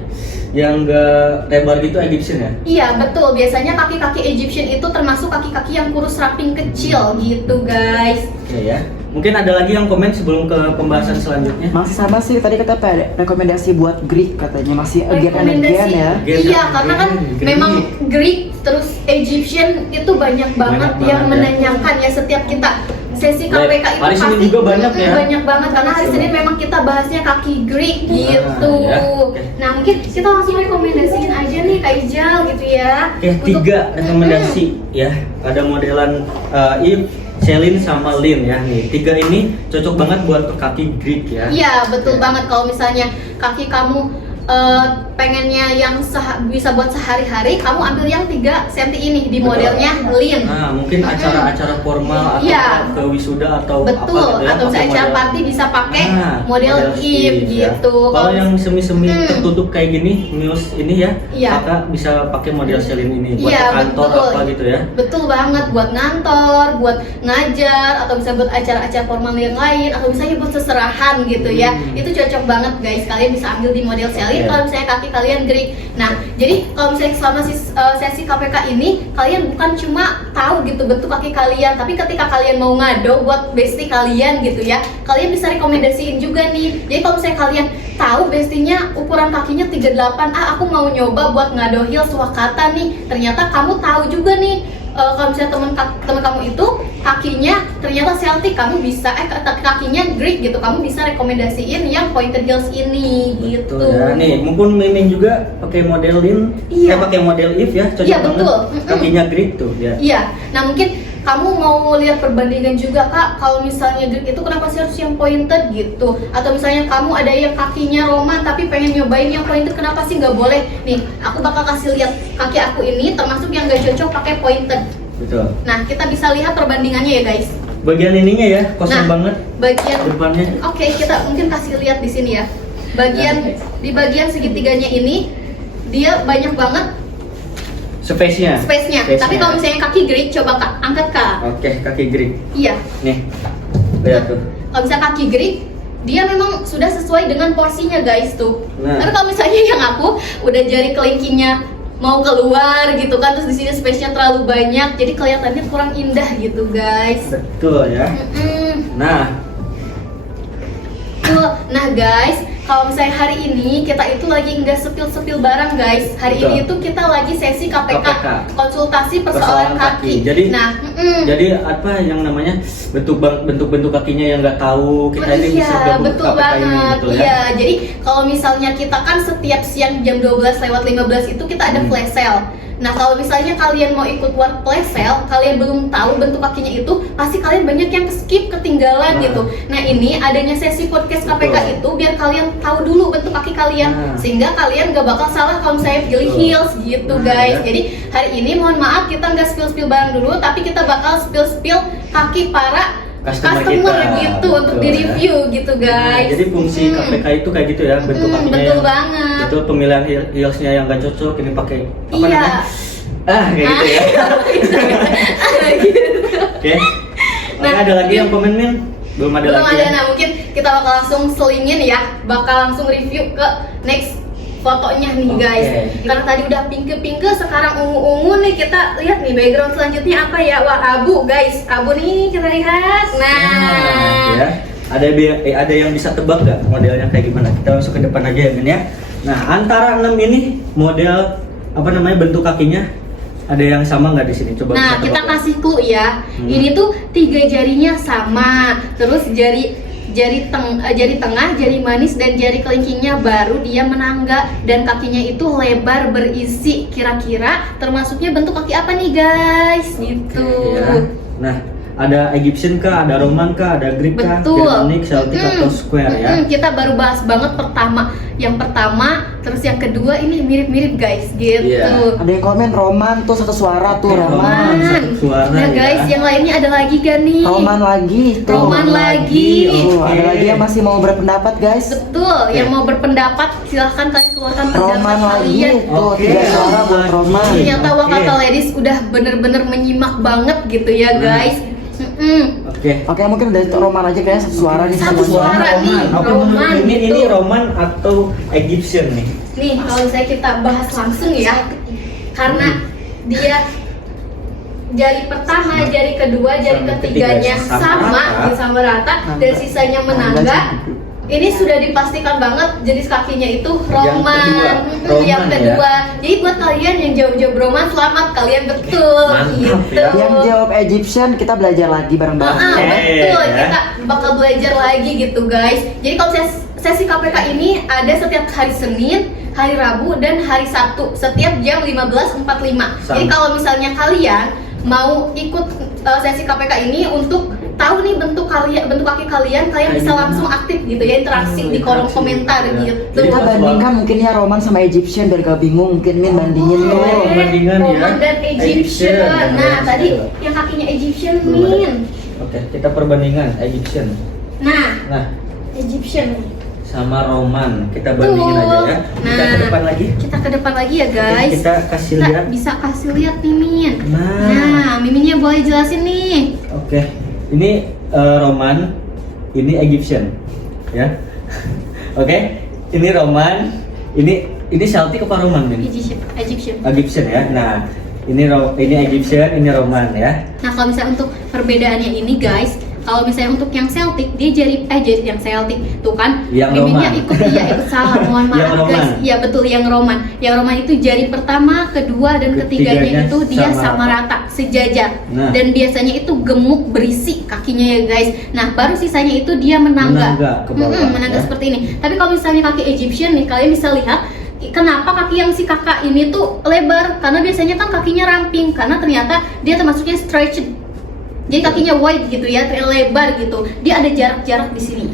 yang enggak lebar gitu Egyptian ya? Iya, betul. Biasanya kaki-kaki Egyptian itu termasuk kaki-kaki yang kurus ramping kecil gitu, guys. Oke ya. Mungkin ada lagi yang komen sebelum ke pembahasan selanjutnya. Masih sama sih, tadi kita ada rekomendasi buat Greek katanya, masih again and again ya. Again Iya, and karena kan again. memang Greek terus Egyptian itu banyak banget Banyak yang banget ya. menanyakan ya setiap kita sesi Baik, KPK itu hari Senin pasti juga banyak ya. banyak banget karena hari Senin memang kita bahasnya kaki Greek gitu. ya. Oke. Nah, mungkin kita langsung rekomendasiin aja nih Kak Ijal gitu ya. Oke, tiga rekomendasi ya. Ada modelan Eve, Celine sama Lin ya nih. Tiga ini cocok banget buat kaki Greek ya. Iya, betul Oke. banget. Kalau misalnya kaki kamu pengennya yang bisa buat sehari-hari, kamu ambil yang 3 cm ini di Betul. modelnya Lin. Nah, mungkin acara-acara formal atau Iya. ke wisuda atau Betul, apa gitu ya. atau pakai misalnya acara model- party bisa pakai Nah, model Eve Eve ya. gitu. Kalau yang semi-semi tertutup kayak gini, Muse ini ya, Iya. maka bisa pakai model Celine ini buat Iya, ke kantor betul. apa gitu ya. Betul banget, buat ngantor, buat ngajar, atau bisa buat acara-acara formal yang lain, atau misalnya buat seserahan gitu ya. Itu cocok banget, guys. Kalian bisa ambil di model Celine Oke. kalau misalnya kaki kalian Greek. Nah, jadi kalau misalnya selama sesi KPK ini kalian bukan cuma tahu gitu bentuk kaki kalian, tapi ketika kalian mau ngado buat bestie kalian gitu ya, kalian bisa rekomendasiin juga nih. Jadi kalau misalnya kalian tahu bestinya ukuran kakinya 38, aku mau nyoba buat ngado heels Wakata nih. Ternyata kamu tahu juga nih kalau misalnya teman kamu itu kakinya ternyata Celtic, kamu bisa kakinya Greek gitu, kamu bisa rekomendasiin yang pointed heels ini gitu. Betul ya. Nih, mumpun Mimin juga pakai model Lin, Iya. pakai model If ya, cocok Iya, banget. betul. Kakinya Greek tuh ya. Iya, nah mungkin kamu mau lihat perbandingan juga Kak, kalau misalnya Greek itu kenapa sih harus yang pointed gitu? Atau misalnya kamu ada yang kakinya Roman tapi pengen nyobain yang pointed, kenapa sih nggak boleh? Nih, aku bakal kasih lihat kaki aku ini termasuk yang nggak cocok pakai pointed. Betul. Nah, kita bisa lihat perbandingannya ya guys. Bagian ininya ya, kosong Nah, banget Bagian depannya. Oke, kita mungkin kasih lihat di sini ya. Di bagian segitiganya ini dia banyak banget Space-nya. space-nya. Tapi kalau misalnya kaki Greek, coba Kak, angkat Kak. Oke, kaki Greek. Iya. Nih. Lihat tuh. Kalau misalnya kaki Greek, dia memang sudah sesuai dengan porsinya guys tuh. Nah. Tapi kalau misalnya yang aku udah jari kelingkingnya mau keluar gitu kan, terus di sini space-nya terlalu banyak, jadi kelihatannya kurang indah gitu guys. Betul ya. Nah, Nah guys, kalau misalnya hari ini kita itu lagi nggak sepil-sepil barang guys. Hari Betul. ini itu kita lagi sesi KPK, KPK. konsultasi persoalan kaki. Jadi, Nah, jadi apa yang namanya bentuk kakinya yang nggak tahu, kita ini bisa iya, gabung betul KPK ini, banget. betul ya. Iya, jadi kalau misalnya kita kan setiap siang jam 12:15 itu kita ada flash sale. Nah, kalau misalnya kalian mau ikut work flash sale, kalian belum tahu bentuk kakinya itu, pasti kalian banyak yang skip, ketinggalan Nah. gitu. Nah, ini adanya sesi podcast KPK Betul. itu biar kalian tahu dulu bentuk kaki kalian, Nah. sehingga kalian gak bakal salah kalau misalnya pilih Betul. heels gitu Nah, guys. ya. Jadi hari ini mohon maaf kita nggak spill barang dulu, tapi kita bakal spill kaki para Customer customer kita. gitu untuk Betul, di review gitu guys. Nah, jadi fungsi KPK itu kayak gitu ya, bentuk kakinya betul yang banget. betul, pemilihan heelsnya yang nggak cocok ini pakai apa Iya. namanya? Kayak gitu ya. Oke. Nah, Ada lagi yang komen Min? Belum ada Belum lagi. ada, Ya? nah mungkin kita bakal langsung selingin ya, bakal langsung review ke next fotonya nih guys. Oke. Karena tadi udah pinke-pinke, sekarang ungu-ungu nih, kita lihat nih background selanjutnya apa ya? Wah, abu guys, abu nih kita lihat. Nah, Ya. Ada yang bisa tebak nggak modelnya kayak gimana? Kita langsung ke depan aja ya Min ya. Nah, antara 6 ini model apa namanya bentuk kakinya ada yang sama nggak di sini? Coba Nah, bisa kita tebak. kasih clue ya. Ini tuh 3 jarinya sama, terus jari tengah, jari manis dan jari kelingkingnya baru dia menangga, dan kakinya itu lebar berisi. Kira-kira termasuknya bentuk kaki apa nih guys? Gitu. Ya. Nah, ada Egyptian kah, ada Roman kah, ada Greek kah, Betul. Germanic, Celtic atau Square ya? Kita baru bahas banget yang pertama, terus yang kedua ini mirip-mirip guys, gitu. Iya. Ada yang komen Roman tuh satu suara tuh Roman. Satu suara Nah ya. guys, yang lainnya ada lagi gak nih? Roman lagi tuh. Roman lagi. Tuh, ada Oke. lagi yang masih mau berpendapat guys. Betul, yang mau berpendapat silahkan kalian keluarkan pendapat Roman lagi kalian. tuh, Oke. 3 suara buat Roman. Ternyata Oke. Wakata Ladies udah bener-bener menyimak banget gitu ya guys. Oke. Oke, mungkin dari Roman aja kayaknya satu suara nih Satu semuanya. suara nih, Oke, Roman ini gitu. Roman atau Egyptian nih? Nih, kalau misalnya kita bahas langsung ya, karena dia jari pertama, jari kedua, jari Sama ketiganya ketiga sama, rata. sama rata, dan sisanya menangga. Ini sudah dipastikan banget jenis kakinya itu Roman. kedua, Yang Roman kedua. Jadi buat kalian yang jauh-jauh Roman, selamat kalian betul. Mantap gitu. ya. Yang jawab Egyptian kita belajar lagi bareng-bareng. Oke, Betul, ya. kita bakal belajar lagi gitu guys. Jadi kalau sesi KPK ini ada setiap hari Senin, hari Rabu, dan hari Sabtu setiap jam 15.45. Jadi kalau misalnya kalian mau ikut sesi KPK ini untuk tahu nih bentuk kaki kalian bisa langsung aktif gitu ya, interaksi di kolom komentar Ya. gitu. Jadi Kita bandingkan mungkin ya Roman sama Egyptian biar gak bingung, mungkin Min bandingin tuh. Oke. Perbandingan ya. Roman dan Egyptian. Egyptian. Nah, tadi yang kakinya Egyptian Belum ada. Min. Oke, kita perbandingan Egyptian. Nah, Nah, Egyptian. sama Roman kita bandingin Tuh. aja ya. Kita ke depan lagi. Kita ke depan lagi ya guys. Kita kasih Kita lihat. bisa kasih lihat nih Min. Nah. Nah, Miminnya boleh jelasin nih. Oke, ini Roman, ini Egyptian, ya. Oke, ini Roman, Ini Celtic apa Roman ini? Egyptian. Egyptian ya. Nah, ini Egyptian, ini Roman ya. Nah, kalau misalnya untuk perbedaannya ini guys, kalau misalnya untuk yang Celtic dia jari yang Celtic tuh kan Yang miminnya Roman. ikut salah, mohon Yang maaf Roman. guys. Iya betul, yang Roman. Yang Roman itu jari pertama, kedua dan ketiganya Ketiganya itu dia sama sama rata, sejajar. Nah. Dan biasanya itu gemuk berisi kakinya ya guys. Nah, baru sisanya itu dia menangga. Menangga ke bawah, menangga ya. seperti ini. Tapi kalau misalnya kaki Egyptian nih, kalian bisa lihat kenapa kaki yang si kakak ini tuh lebar? Karena biasanya kan kakinya ramping, karena ternyata dia termasuknya stretched. Jadi kakinya wide gitu ya, lebar gitu. Dia ada jarak-jarak di sini.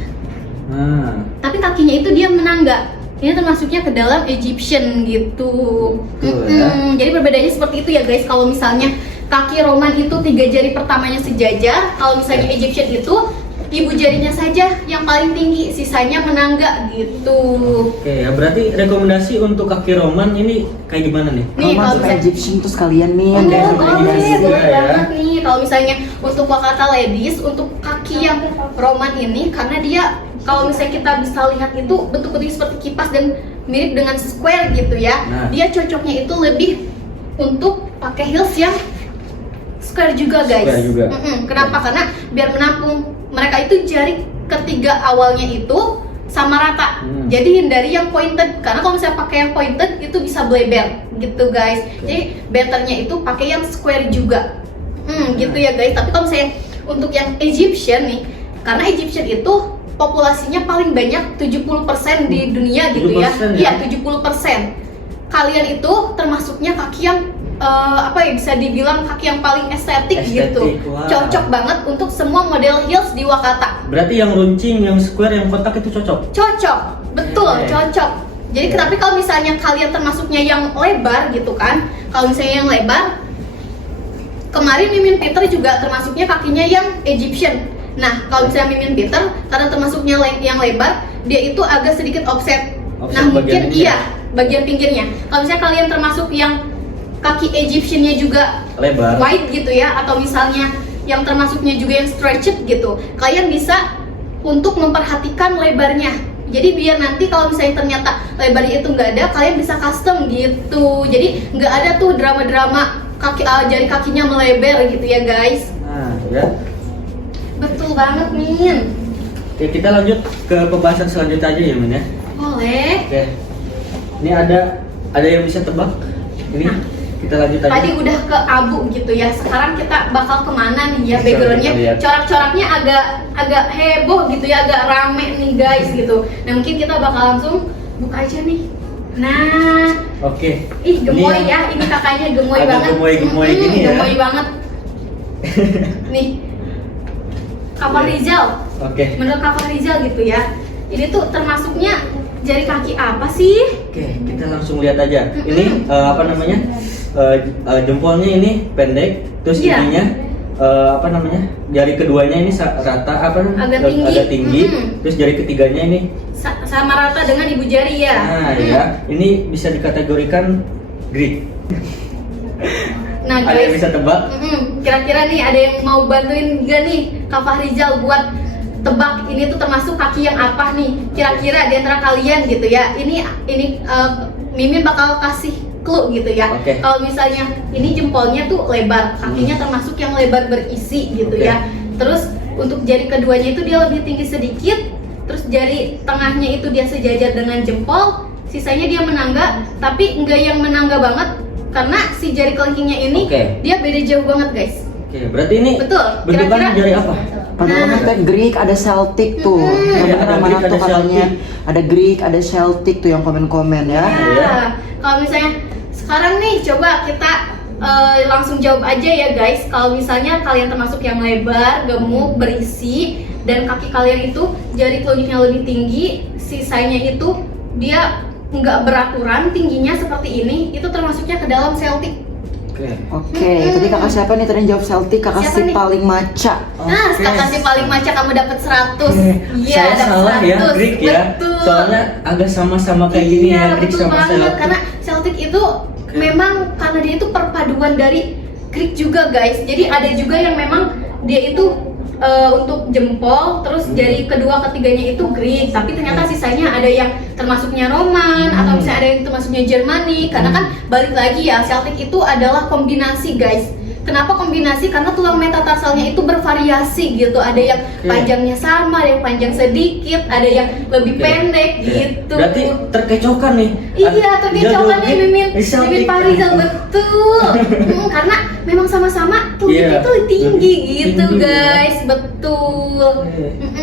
Nah, Tapi kakinya itu dia menangga. Ini termasuknya ke dalam Egyptian gitu. Betul, ya. Jadi perbedaannya seperti itu ya guys. Kalau misalnya kaki Roman itu 3 jari pertamanya sejajar, kalau misalnya Egyptian itu ibu jarinya saja yang paling tinggi, sisanya menangga gitu. oke ya. Berarti rekomendasi untuk kaki Roman ini kayak gimana nih? Nih Kalau kalau masuk misalnya Egyptian tuh sekalian nih Oh, yang kayak boleh, rekomendasi. boleh ya. banget nih. Kalau misalnya untuk Wakata Ladies, untuk kaki yang Roman ini, karena dia kalau misalnya kita bisa lihat itu bentuk-bentuknya seperti kipas dan mirip dengan square gitu ya. Nah. Dia cocoknya itu lebih untuk pakai heels yang square juga guys. Square juga. Kenapa? Karena biar menampung mereka itu jari ketiga awalnya itu sama rata. Jadi hindari yang pointed, karena kalau misalnya pakai yang pointed itu bisa bleber gitu guys. Jadi betternya itu pakai yang square juga. Gitu ya guys. Tapi kalau misalnya untuk yang Egyptian nih, karena Egyptian itu populasinya paling banyak 70% di dunia gitu ya. 70% Iya, ya? 70%. Kalian itu termasuknya kaki yang bisa dibilang kaki yang paling estetik gitu. Wah. Cocok banget untuk semua model heels di Wakata. Berarti yang runcing, yang square, yang kotak itu cocok. Cocok, betul, Oke. cocok. Jadi tapi kalau misalnya kalian termasuknya yang lebar gitu kan, kalau misalnya yang lebar, kemarin Mimin Peter juga termasuknya kakinya yang Egyptian. Nah, kalau misalnya Mimin Peter karena termasuknya yang lebar, dia itu agak sedikit offset. Offset Nah, mungkin bagian ini ya? bagian pinggirnya. Kalau misalnya kalian termasuk yang kaki Egyptian-nya juga Lebar. wide gitu ya, atau misalnya yang termasuknya juga yang stretched gitu, kalian bisa untuk memperhatikan lebarnya. Jadi biar nanti kalau misalnya ternyata lebarnya itu nggak ada, kalian bisa custom gitu. Jadi nggak ada tuh drama-drama jari kakinya melebar gitu ya guys. Nah, ya. Betul banget Min. Oke, kita lanjut ke pembahasan selanjutnya aja ya, Min ya. Boleh. Oke. Ini ada yang bisa tebak? Ini Nah, kita lanjut aja. tadi udah ke abu gitu ya. Sekarang kita bakal kemana nih ya? Bisa Backgroundnya kita lihat. corak-coraknya agak heboh gitu ya, agak rame nih guys gitu. Nah mungkin kita bakal langsung buka aja nih. Nah, Oke. ih gemoy Ini ya, ini kakaknya gemoy agak banget. gemoy-gemoy gini ya. Gemoy banget. Nih, Kapal Iya. Rizal. Oke. Menurut Kapal Rizal gitu ya. Ini tuh termasuknya jari kaki apa sih? Oke, kita langsung lihat aja. Mm-mm. Ini apa namanya? Jempolnya ini pendek, terus Iya. ininya apa namanya? Jari keduanya ini rata apa namanya? Agak tinggi. Mm-mm. Terus jari ketiganya ini Sama rata dengan ibu jari ya. nah ya, ini bisa dikategorikan Greek. Nah Ada yang guys, bisa tebak? kira-kira nih ada yang mau bantuin gak nih Kak Fahrizal buat tebak ini tuh termasuk kaki yang apa nih? Kira-kira di antara kalian gitu ya. Ini Mimin bakal kasih clue gitu ya. Oke. Kalau misalnya ini jempolnya tuh lebar, kakinya termasuk yang lebar berisi gitu Oke. ya. Terus untuk jari keduanya itu dia lebih tinggi sedikit. Terus jari tengahnya itu dia sejajar dengan jempol, sisanya dia menangga, tapi enggak yang menangga banget karena si jari kelingkingnya ini Oke. dia beda jauh banget guys. Oke, berarti ini Betul. bentukannya Kira-kira jari apa? Padahal Nah. kan kayak Greek, ada Celtic tuh. Yang Iya, bener ada mana Greek, tuh ada katanya? Celtic. Ada Greek, ada Celtic tuh yang komen-komen ya. Ya, kalau misalnya sekarang nih coba kita langsung jawab aja ya guys. Kalau misalnya kalian termasuk yang lebar, gemuk, berisi, dan kaki kalian itu jari telunjuknya lebih tinggi, sisanya itu dia nggak beraturan, tingginya seperti ini, itu termasuknya ke dalam Celtic. Oke. Oke, tadi kakak siapa nih? Tadi yang jawab Celtic, kakak Siapa si nih? paling maca. Nah, Oke. kakak si paling maca kamu dapat 100. Iya, Saya dapat salah ya, 100. Greek ya. Betul. Soalnya agak sama-sama kayak gini Iya, ya, Greek betul sama banget. Celtic. Karena Celtic itu memang karena dia itu perpaduan dari Greek juga guys. Jadi ada juga yang memang dia itu untuk jempol, terus jari kedua ketiganya itu Greek, tapi ternyata sisanya ada yang termasuknya Roman atau misalnya ada yang termasuknya Jermanik, karena kan balik lagi ya, Celtic itu adalah kombinasi guys. Kenapa kombinasi? Karena tulang metatarsalnya itu bervariasi gitu. Ada yang panjangnya sama, ada yang panjang sedikit, ada yang lebih pendek gitu. Berarti terkecokan nih. Iya, terkecokan nih Mimin Farizal, kan? betul. Karena memang sama-sama telunjuk itu tinggi gitu guys, betul.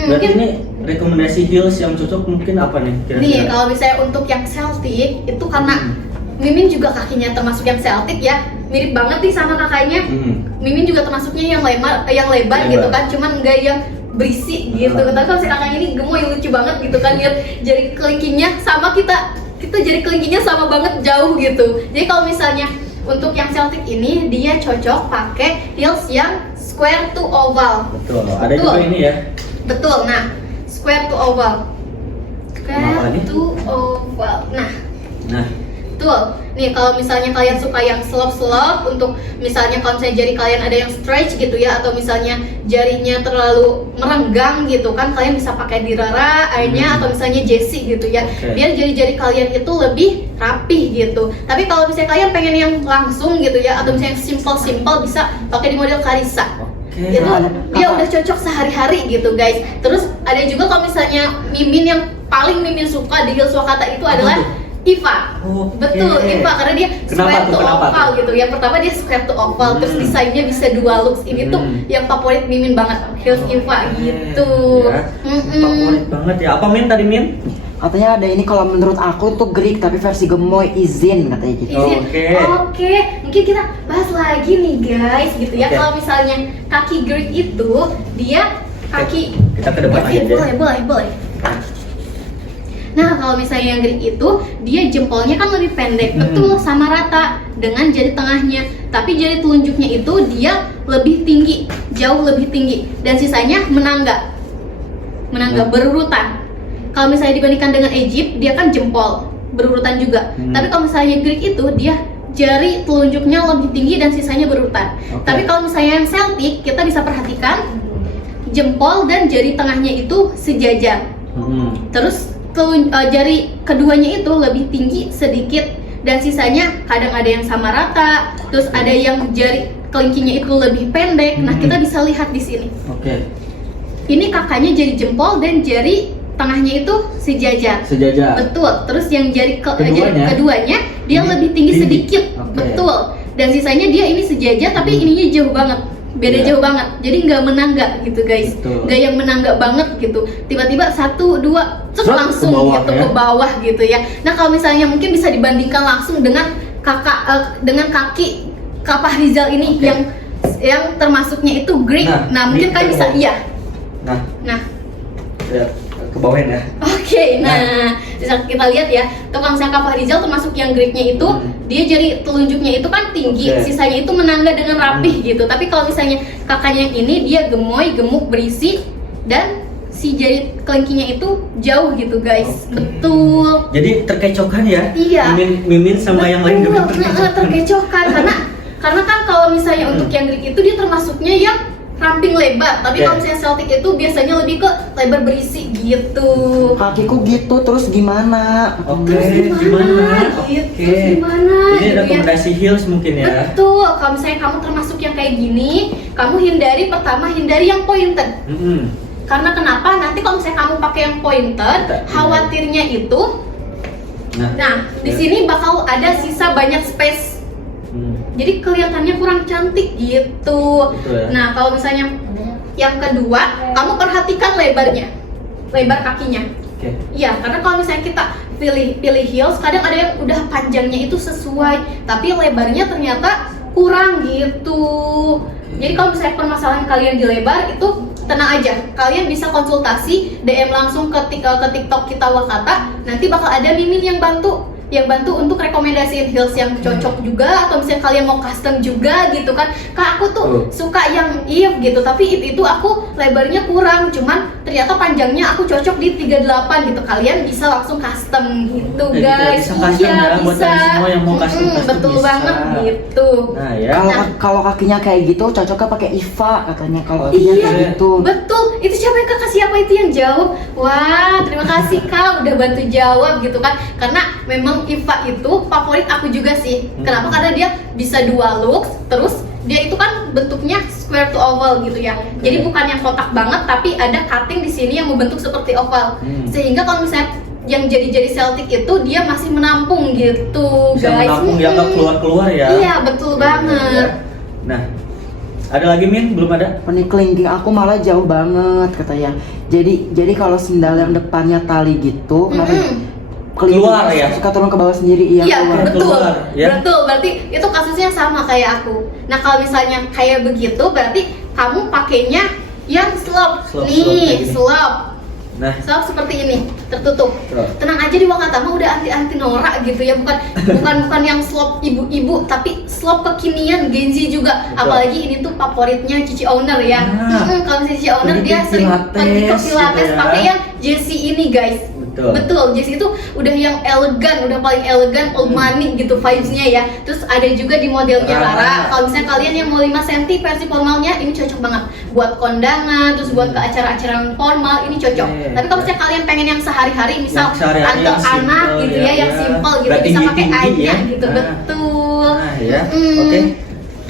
Berarti ini rekomendasi heels yang cocok mungkin apa nih kira-kira? Nih, kalau misalnya untuk yang Celtic itu karena Mimin juga kakinya termasuk yang Celtic ya, mirip banget nih sama kakaknya. Mimin juga termasuknya yang lebar gitu kan, cuman enggak yang berisi gitu. Tapi kalau si kakaknya ini gemoy, lucu banget gitu kan, lihat jari kelingkingnya sama kita jari kelingkingnya sama banget jauh gitu. Jadi kalau misalnya untuk yang Celtic ini dia cocok pakai heels yang square to oval. Betul. Ada juga ini ya. Betul. Nah, square to oval. Square to oval. Nah. Betul. Nih kalau misalnya kalian suka yang slope untuk misalnya kalau misalnya jari kalian ada yang stretch gitu ya, atau misalnya jarinya terlalu merenggang gitu kan, kalian bisa pakai di Rara, Anya atau misalnya Jessie gitu ya. Biar jari-jari kalian itu lebih rapih gitu. Tapi kalau misalnya kalian pengen yang langsung gitu ya, atau misalnya simple bisa pakai di model Carissa. Itu dia udah cocok sehari-hari gitu guys. Terus ada juga kalau misalnya Mimin yang paling Mimin suka di heels Wakata itu adalah Iva. Betul, Iva karena dia square to oval gitu. Yang pertama dia square to oval, terus desainnya bisa dua looks. Ini tuh yang favorit Mimin banget, heels Iva gitu. Favorit banget ya. Apa Min tadi Min? Katanya ada ini, kalau menurut aku tuh Greek tapi versi gemoy, izin katanya gitu. Oke. Mungkin kita bahas lagi nih guys gitu ya. Kalau misalnya kaki Greek itu dia kaki kita ke depan aja. Boleh. Nah, kalau misalnya yang Greek itu dia jempolnya kan lebih pendek, betul, sama rata dengan jari tengahnya. Tapi jari telunjuknya itu dia lebih tinggi, jauh lebih tinggi, dan sisanya menangga berurutan. Kalau misalnya dibandingkan dengan Egypt, dia kan jempol berurutan juga. Tapi kalau misalnya Greek itu dia jari telunjuknya lebih tinggi dan sisanya berurutan. Tapi kalau misalnya yang Celtic, kita bisa perhatikan jempol dan jari tengahnya itu sejajar. Terus jari keduanya itu lebih tinggi sedikit dan sisanya kadang ada yang sama rata, terus ada yang jari kelingkingnya itu lebih pendek. Nah, kita bisa lihat di sini. Ini kakaknya jari jempol dan jari tengahnya itu sejajar. Betul. Terus yang jari keduanya dia lebih tinggi sedikit. Betul. Dan sisanya dia ini sejajar tapi ininya jauh banget. Beda jauh banget, jadi nggak menangga gitu guys, nggak yang menangga banget gitu. Tiba-tiba 1, 2, terus langsung ke bawah gitu ya. Nah kalau misalnya mungkin bisa dibandingkan langsung dengan kaki Kak Fahrizal ini yang termasuknya itu Greek. Nah mungkin kalian bisa Nah ke bawahin ya. Nah bisa kita lihat ya. Tuh kalau misalnya Kak Fahrizal termasuk yang Greeknya itu dia jari telunjuknya itu kan tinggi, sisanya itu menangga dengan rapih gitu. Tapi kalau misalnya kakaknya yang ini dia gemoy, gemuk, berisi, dan si jari kelingkingnya itu jauh gitu guys. Betul. Jadi terkecokan ya? Iya. Mimin sama yang lain juga terkecokan karena kan kalau misalnya untuk yang Greek itu dia termasuknya yang ramping lebar, tapi kalau misalnya Celtic itu biasanya lebih ke lebar berisi gitu. Kakiku gitu, terus gimana? Terus gimana? Ini rekomendasi heels mungkin ya. Betul. Kalau misalnya kamu termasuk yang kayak gini, kamu hindari yang pointed. Karena kenapa? Nanti kalau misalnya kamu pakai yang pointed, khawatirnya itu, di sini bakal ada sisa banyak space. Jadi kelihatannya kurang cantik gitu. Nah kalau misalnya yang kedua, kamu perhatikan lebar kakinya. Iya, karena kalau misalnya kita pilih heels, kadang ada yang udah panjangnya itu sesuai, tapi lebarnya ternyata kurang gitu. Jadi kalau misalnya permasalahan kalian di lebar itu tenang aja, kalian bisa konsultasi DM langsung ke TikTok kita Wakata. Nanti bakal ada Mimin yang bantu yang bantu untuk rekomendasiin heels yang cocok juga, atau misalnya kalian mau custom juga gitu kan. Kak, aku tuh suka yang if gitu, tapi if itu aku lebarnya kurang, cuman ternyata panjangnya aku cocok di 38 gitu. Kalian bisa langsung custom gitu guys. Bisa custom ya, buat kalian semua yang mau custom betul bisa. banget gitu. Nah ya. Kalau kakinya kayak gitu cocoknya pakai IVA katanya, kalau kakinya Iya, kayak gitu. betul. Itu siapa yang kakak, siapa itu yang jawab? Wah, terima kasih Kak udah bantu jawab gitu kan. Karena memang IVA itu favorit aku juga sih. Kenapa? Karena dia bisa dua looks, terus dia itu kan bentuknya square to oval gitu ya. Jadi bukan yang kotak banget, tapi ada cutting di sini yang membentuk seperti oval. Sehingga kalau misalnya yang jadi Celtic itu dia masih menampung gitu, Bisa guys. menampung ya, nggak keluar-keluar ya. Iya, betul banget. Nah, ada lagi Min? Belum ada? Nih kelingking aku malah jauh banget katanya. Jadi kalau sendal yang depannya tali gitu, Keluar ya? suka turun ke bawah sendiri, Iya, keluar. betul. Keluar, ya? Betul, berarti itu kasusnya sama kayak aku. Nah, kalau misalnya kayak begitu, berarti kamu pakainya yang slop. Slop, Nih, kayak gini. slop. Nah, Slop seperti ini, tertutup. Tuh. Tenang aja, di Wakatama udah anti norak gitu ya, bukan yang slop ibu-ibu, tapi slop kekinian Gen Z juga. Betul. Apalagi ini tuh favoritnya Cici Owner ya. Nah. Kalau Cici Owner Pergi dia ke sering Pilates pergi ke Pilates gitu ya. pakai yang jersey ini guys. Betul. Jersey itu udah yang elegan, udah paling elegan, old money gitu vibes-nya ya. Terus ada juga di modelnya Rara. Kalau misalnya kalian yang mau 5 cm versi formalnya, ini cocok banget buat kondangan, terus buat ke acara-acara yang formal, ini cocok. Tapi kalau misalnya kalian pengen yang sehari-hari, misal Yang sehari-hari antar yang anak simple gitu ya, ya, yang ya. simple gitu, Nggak bisa pakai tinggi-tinggi aja ya. gitu. Nah. Betul. Nah ya, oke.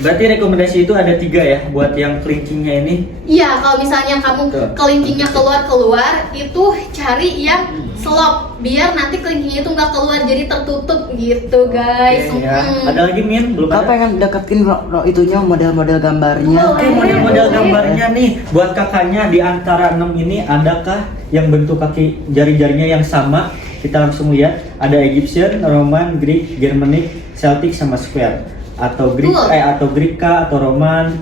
Berarti rekomendasi itu ada 3 ya buat yang kelingkingnya ini. Iya, kalau misalnya kamu Betul. kelingkingnya keluar, itu cari yang slop, biar nanti kelingkingnya itu nggak keluar, jadi tertutup gitu guys. Oke, ya. Ada lagi Min? Belum Apa ada? pengen deketin itunya model-model gambarnya? Oke, model-model gambarnya nih buat kakaknya di antara 6 ini, adakah yang bentuk kaki jari-jarinya yang sama? Kita langsung lihat. Ada Egyptian, Roman, Greek, Germanic, Celtic sama Square. Atau Greek atau Greek atau Roman.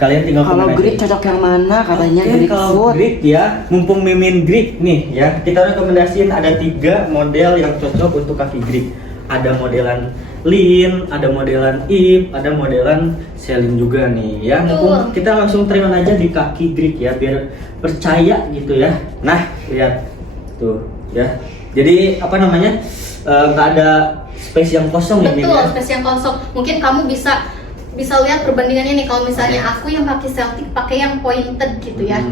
Kalian tinggal Kalau komen aja. Greek cocok yang mana katanya? Oke, Greek kalau foot. Greek ya, mumpung Mimin Greek nih ya, kita rekomendasiin ada 3 model yang cocok untuk kaki Greek. Ada modelan Lin, ada modelan Ip, ada modelan Celine juga nih ya. Mumpung kita langsung terima aja di kaki Greek ya, biar percaya gitu ya. Nah, lihat tuh ya. Jadi apa namanya, nggak ada space yang kosong ya. Min, Betul, ya? space yang kosong. Mungkin kamu bisa lihat perbandingannya nih. Kalau misalnya aku yang pakai Celtic pakai yang pointed gitu ya.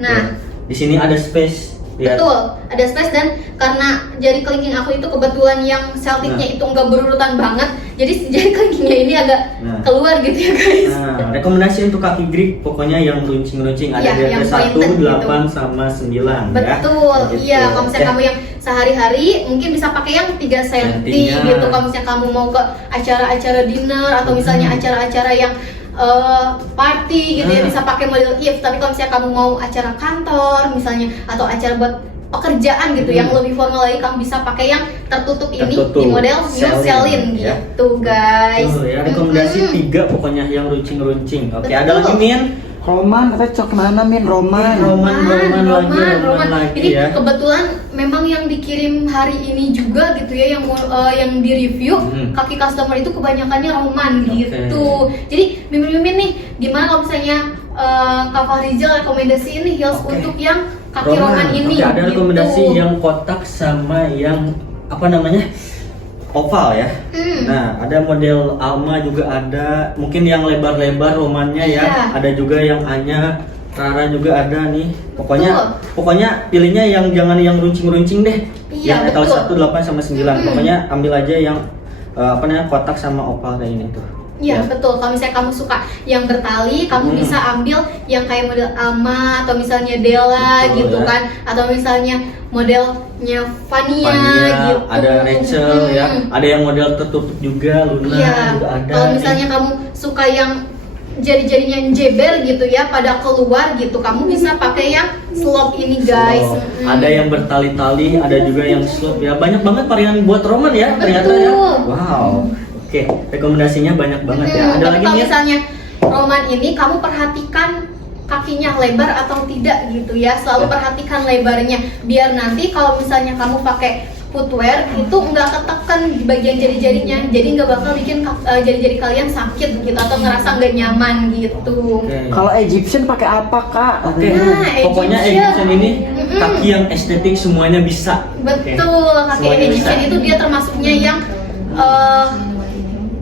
Nah, di sini ada space. Lihat. betul, ada space, dan karena jari kelingking aku itu kebetulan yang Celticnya itu nggak berurutan banget, jadi jari kelingkingnya ini agak keluar gitu ya guys. Nah, rekomendasi untuk kaki Greek pokoknya yang runcing-runcing ada Iya, di yang atas 1, pointed 8 gitu. sama 9 Betul, ya. iya. Kalau misalnya kamu yang sehari-hari mungkin bisa pakai yang 3 cm Sentinya. gitu. Kalau misalnya kamu mau ke acara-acara dinner atau misalnya acara-acara yang party gitu ya, bisa pakai model if. Tapi kalau misalnya kamu mau acara kantor misalnya, atau acara buat pekerjaan gitu yang lebih formal lagi, kamu bisa pakai yang tertutup ini di model New Celine ya. gitu guys. Tuh ya, rekomendasi 3 pokoknya yang runcing-runcing. Oke, Betul. ada lagi Min? Roman, katanya cocok mana Min? Roman. Roman lagi Jadi ya. kebetulan memang yang dikirim hari ini juga gitu ya, yang di review kaki customer itu kebanyakannya Roman gitu. Jadi mimin nih, gimana kalau misalnya Kak Fahrizal rekomendasi ini heels untuk yang kaki Roman ini? Oke, ada rekomendasi gitu. yang kotak sama yang apa namanya, oval ya. Nah, ada model Alma juga ada, mungkin yang lebar-lebar romannya ya. Iya. Ada juga yang Anya, Rara juga ada nih. Pokoknya pilihnya yang jangan yang runcing-runcing deh. Iya, Yang betul. 1, 8 sama 9. Pokoknya ambil aja yang apa namanya, kotak sama oval kayak ini tuh. Iya, Ya. betul. Kalau misalnya kamu suka yang bertali, kamu bisa ambil yang kayak model Alma atau misalnya Della Betul, gitu ya. kan, atau misalnya modelnya Fania gitu. Ada Rachel ya, ada yang model tertutup juga, Luna Iya. juga ada. Kalau misalnya kamu suka yang jari-jarinya jeber gitu ya, pada keluar gitu, kamu bisa pakai yang slop ini guys. Slop. Ada yang bertali-tali, ada juga yang slop ya. Banyak banget varian buat Roman ya ternyata ya. Betul. Wow. Oke, rekomendasinya banyak banget ya. Ada Tapi lagi kalau nih. misalnya Roman ini kamu perhatikan kakinya lebar atau tidak gitu ya. Selalu perhatikan lebarnya, biar nanti kalau misalnya kamu pakai footwear itu nggak ketekan di bagian jari-jarinya, jadi nggak bakal bikin jari-jari kalian sakit gitu atau ngerasa nggak nyaman gitu. Oke. Kalau Egyptian pakai apa kak? Oke, Nah, pokoknya Egyptian. Egyptian ini Mm-mm. kaki yang estetik semuanya bisa. Betul, kaki Semuanya Egyptian bisa. itu dia termasuknya yang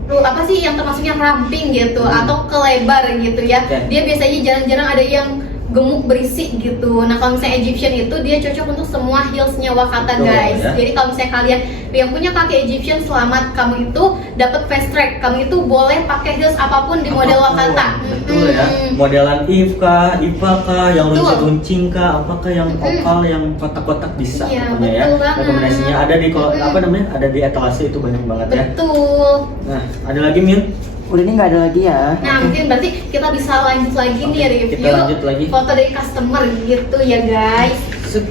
apa sih yang termasuknya ramping gitu atau kelebar gitu ya. Oke. Dia biasanya jarang-jarang ada yang gemuk berisi gitu. Nah kalau misalnya Egyptian itu dia cocok untuk semua heelsnya Wakata Betul, guys. ya. Jadi kalau misalnya kalian yang punya kaki Egyptian, selamat, kamu itu dapat fast track. Kamu itu boleh pakai heels apapun di model Wakata. Betul ya. Mm-mm. Modelan Eve kah, Iva kah, yang Betul. runcing kah, apakah yang oval, yang kotak-kotak bisa Iya, pokoknya ya. betul banget. Rekomendasinya ada di Mm-mm. apa namanya? Ada di etalase itu banyak banget ya. Betul. Nah, ada lagi Min? Udah ini nggak ada lagi ya? Nah mungkin berarti kita bisa lanjut lagi nih Oke, review kita lanjut lagi. foto dari customer gitu ya guys. Set.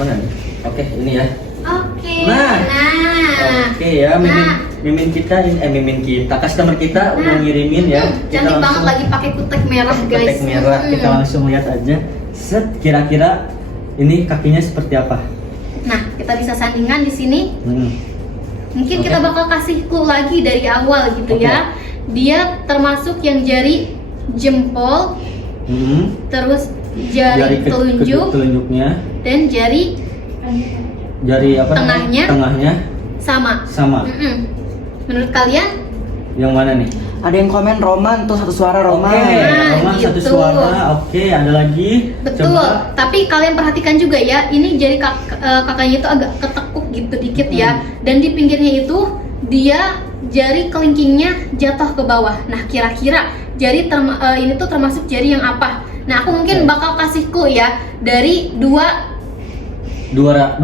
Mana nih? Oke, ini ya. Oke. Nah. Oke ya, mimin kita customer kita udah ngirimin ya. Cantik banget lagi pakai kutek merah guys. Kutek merah. Kita langsung lihat aja. Set, kira-kira ini kakinya seperti apa? Nah kita bisa sandingan di sini. Mungkin Oke. kita bakal kasih clue lagi dari awal gitu Oke. ya. Dia termasuk yang jari jempol, terus jari telunjuk telunjuknya, dan jari jari apa namanya? Tengahnya. Tengahnya sama. sama. Menurut kalian? Yang mana nih? Ada yang komen Roman tuh, satu suara Roman. Oke, Nah, Roman satu gitu. suara. Oke, ada lagi. Betul, Coba. tapi kalian perhatikan juga ya, ini jari kakaknya itu agak ketekuk gitu dikit ya. Dan di pinggirnya itu dia jari kelingkingnya jatuh ke bawah. Nah, kira-kira jari ini tuh termasuk jari yang apa? Nah, aku mungkin Oke. bakal kasih clue ya dari dua Dua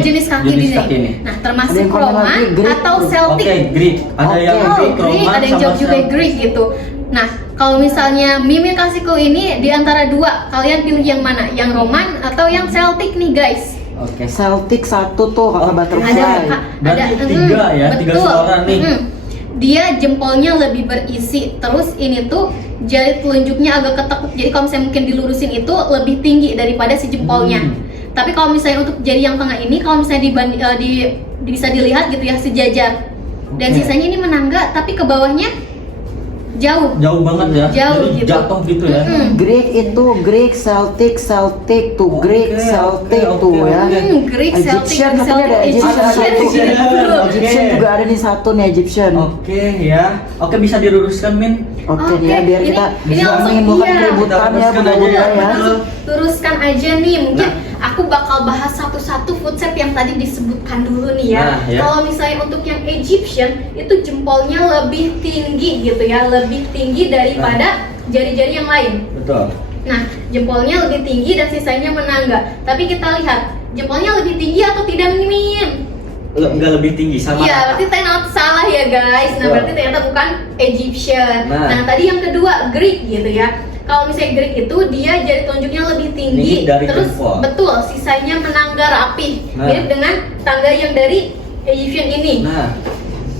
jenis kaki di kaki sini. nih. Nah, Ada termasuk yang komen Roman lagi, Greek atau tuh. Celtic. Oke, Greek. Ada Oke. yang Oh, Greek, Greek, Roman ada yang sama jawab juga Celtic. Greek gitu. Nah, kalau misalnya Mimin kasih clue ini di antara dua, kalian pilih yang mana? Yang Roman atau yang Celtic nih guys? Oke. Celtic satu tuh kakak Oke. butterfly. Berarti tiga ya, tiga betul. suara nih. Dia jempolnya lebih berisi, terus ini tuh jari telunjuknya agak ketekuk. Jadi kalau misalnya mungkin dilurusin itu lebih tinggi daripada si jempolnya. Tapi kalau misalnya untuk jari yang tengah ini, kalau misalnya bisa dilihat gitu ya sejajar. Dan Oke. sisanya ini menangga, tapi ke bawahnya jauh. Jauh banget ya. Jauh Jadi gitu. jatuh gitu ya. Greek itu Greek, Celtic tuh Greek, Oke, Celtic oke, tuh oke, ya. oke. Greek, Celtic, Egyptian katanya ada Egyptian. Egyptian satu. Oke. Egyptian juga ada nih satu nih Egyptian. Oke ya. Oke, bisa diluruskan Min. Oke ya, biar kita ini bisa langsung menimbulkan iya. keributan ya, Kita mudah-mudahan luruskan ya. aja. Langsung luruskan aja nih, mungkin Nah. aku bakal bahas satu-satu food shape yang tadi disebutkan dulu nih ya. Nah, ya. Kalau misalnya untuk yang Egyptian itu jempolnya lebih tinggi gitu ya, lebih tinggi daripada jari-jari yang lain. Betul. Nah, jempolnya lebih tinggi dan sisanya menangga. Tapi kita lihat jempolnya lebih tinggi atau tidak, Mimin? Enggak lebih tinggi sama. Iya, berarti ternyata salah ya guys. Nah, Betul. berarti ternyata bukan Egyptian. Nah. Nah, tadi yang kedua Greek gitu ya. Kalau misalnya Greek itu dia jari telunjuknya lebih tinggi, Tinggi dari terus jempol. betul, sisanya menangga rapih. Nah. Mirip dengan tangga yang dari Egyptian ini. Nah,